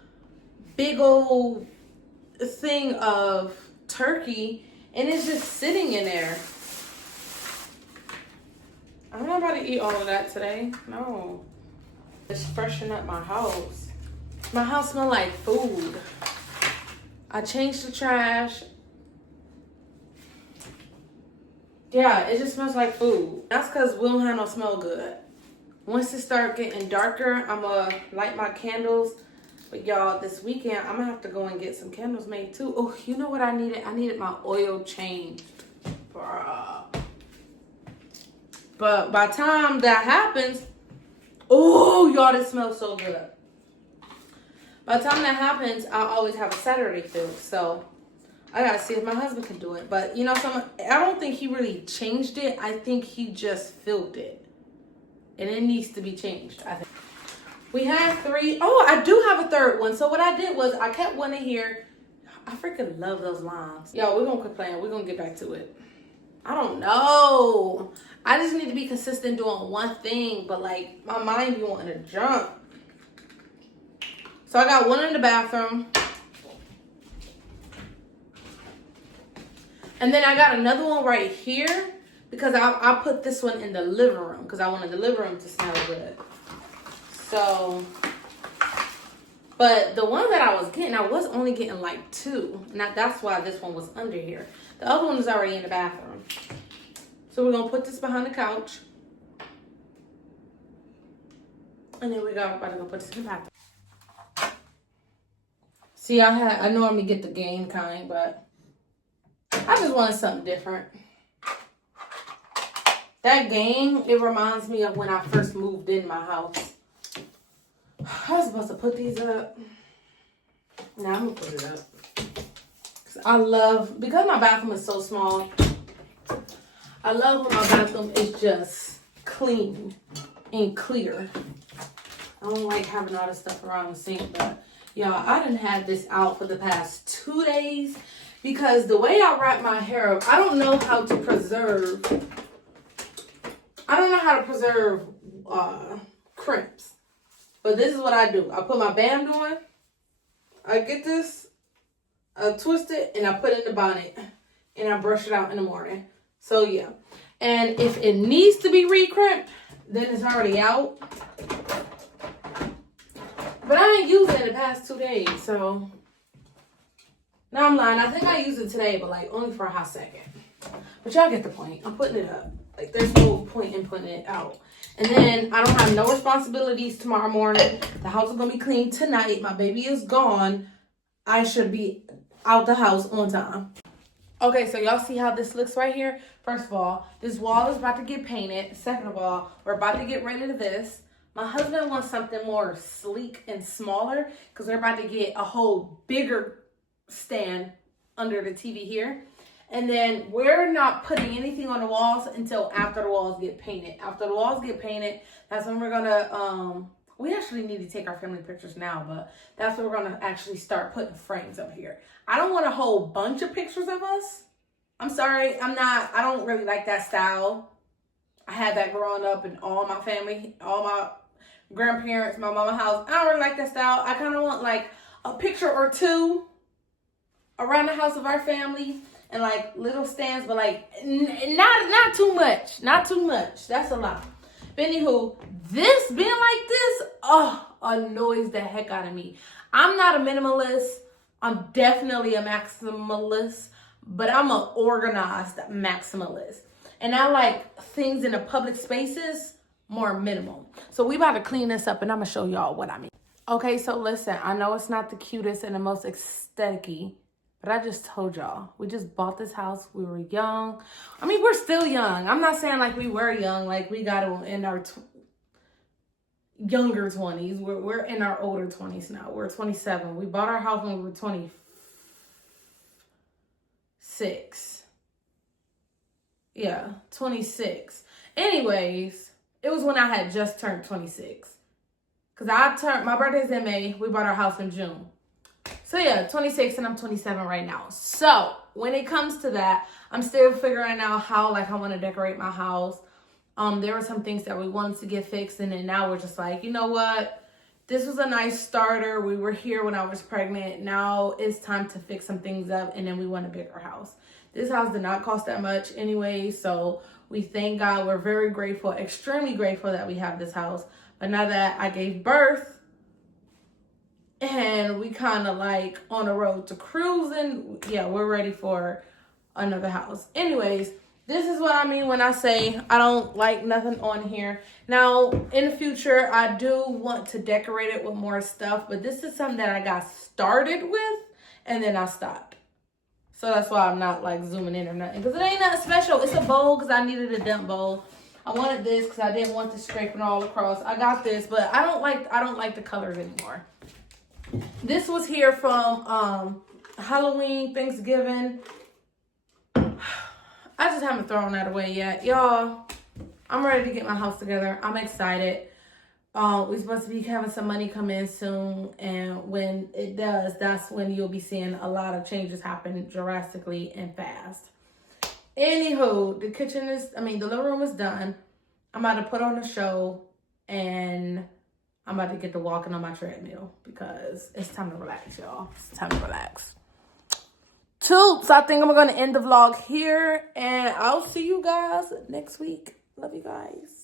big old thing of turkey, and it's just sitting in there. I'm not about to eat all of that today. No. Just freshen up my house. My house smells like food. I changed the trash. Yeah, it just smells like food. That's because we don't have no smell good. Once it start getting darker, I'm going to light my candles. But y'all, this weekend, I'm going to have to go and get some candles made too. Oh, you know what I needed? I needed my oil changed. Bruh. But by the time that happens, oh, y'all, this smells so good. By the time that happens, I'll always have a Saturday filled. So I gotta see if my husband can do it. But you know, I don't think he really changed it. I think he just filled it. And it needs to be changed, I think. We have 3. Oh, I do have a third one. So what I did was I kept one in here. I freaking love those limes. Yo, we're gonna quit playing. We're gonna get back to it. I don't know. I just need to be consistent doing one thing, but like my mind be wanting to jump. So I got one in the bathroom. And then I got another one right here, because I put this one in the living room because I wanted the living room to smell good. So, but the one that I was getting, I was only getting like 2. Now that's why this one was under here. The other one is already in the bathroom. So we're gonna put this behind the couch. And then we're about to go put this in the bathroom. See, I normally get the game kind, but I just wanted something different. That game, it reminds me of when I first moved in my house. I was supposed to put these up. Now I'm gonna put it up. Because my bathroom is so small, I love when my bathroom is just clean and clear. I don't like having all this stuff around the sink, but y'all, I done had this out for the past 2 days because the way I wrap my hair up, I don't know how to preserve crimps. But this is what I do. I put my band on, I get this, I twist it, and I put it in the bonnet, and I brush it out in the morning. So yeah. And if it needs to be re-crimped, then it's already out. But I ain't used it in the past 2 days, so. No, I'm lying. I think I used it today, but like only for a hot second. But y'all get the point. I'm putting it up. Like there's no point in putting it out. And then I don't have no responsibilities tomorrow morning. The house is going to be clean tonight. My baby is gone. I should be out the house on time. Okay, so y'all see how this looks right here? First of all, this wall is about to get painted. Second of all, we're about to get rid of this. My husband wants something more sleek and smaller because we're about to get a whole bigger stand under the TV here. And then we're not putting anything on the walls until after the walls get painted. After the walls get painted, that's when we're gonna, we actually need to take our family pictures now, but that's when we're gonna actually start putting frames up here. I don't want a whole bunch of pictures of us. I'm sorry, I don't really like that style. I had that growing up in all my family, all my grandparents, my mama's house. I don't really like that style. I kind of want like a picture or two around the house of our family and like little stands, but like not too much. Not too much. That's a lot. But anywho, this being like this, annoys the heck out of me. I'm not a minimalist. I'm definitely a maximalist, but I'm an organized maximalist. And I like things in the public spaces more minimal. So we about to clean this up and I'm gonna show y'all what I mean. Okay, so listen, I know it's not the cutest and the most aesthetic-y, but I just told y'all, we just bought this house. We were young. I mean, we're still young. I'm not saying like we were young, like we got in our younger 20s. We're in our older 20s now. We're 27. We bought our house when we were 26. Yeah, 26. Anyways, it was when I had just turned 26. Because my birthday's in May. We bought our house in June. So yeah, 26 and I'm 27 right now. So when it comes to that, I'm still figuring out how I want to decorate my house. There were some things that we wanted to get fixed, and then now we're just like, you know what? This was a nice starter. We were here when I was pregnant. Now it's time to fix some things up, and then we want a bigger house. This house did not cost that much anyway, so we thank God. We're very grateful, extremely grateful that we have this house. But now that I gave birth, and we kind of like on the road to cruising, yeah, we're ready for another house. Anyways, this is what I mean when I say I don't like nothing on here. Now, in the future, I do want to decorate it with more stuff, but this is something that I got started with, and then I stopped. So that's why I'm not like zooming in or nothing, because it ain't nothing special. It's a bowl because I needed a dump bowl. I wanted this because I didn't want the scraping all across. I got this, but I don't like the colors anymore. This was here from Halloween, Thanksgiving. I just haven't thrown that away yet. Y'all, I'm ready to get my house together. I'm excited. We're supposed to be having some money come in soon. And when it does, that's when you'll be seeing a lot of changes happen drastically and fast. Anywho, the living room is done. I'm about to put on a show and I'm about to get to walking on my treadmill because it's time to relax, y'all. It's time to relax. So I think I'm going to end the vlog here, and I'll see you guys next week. Love you guys.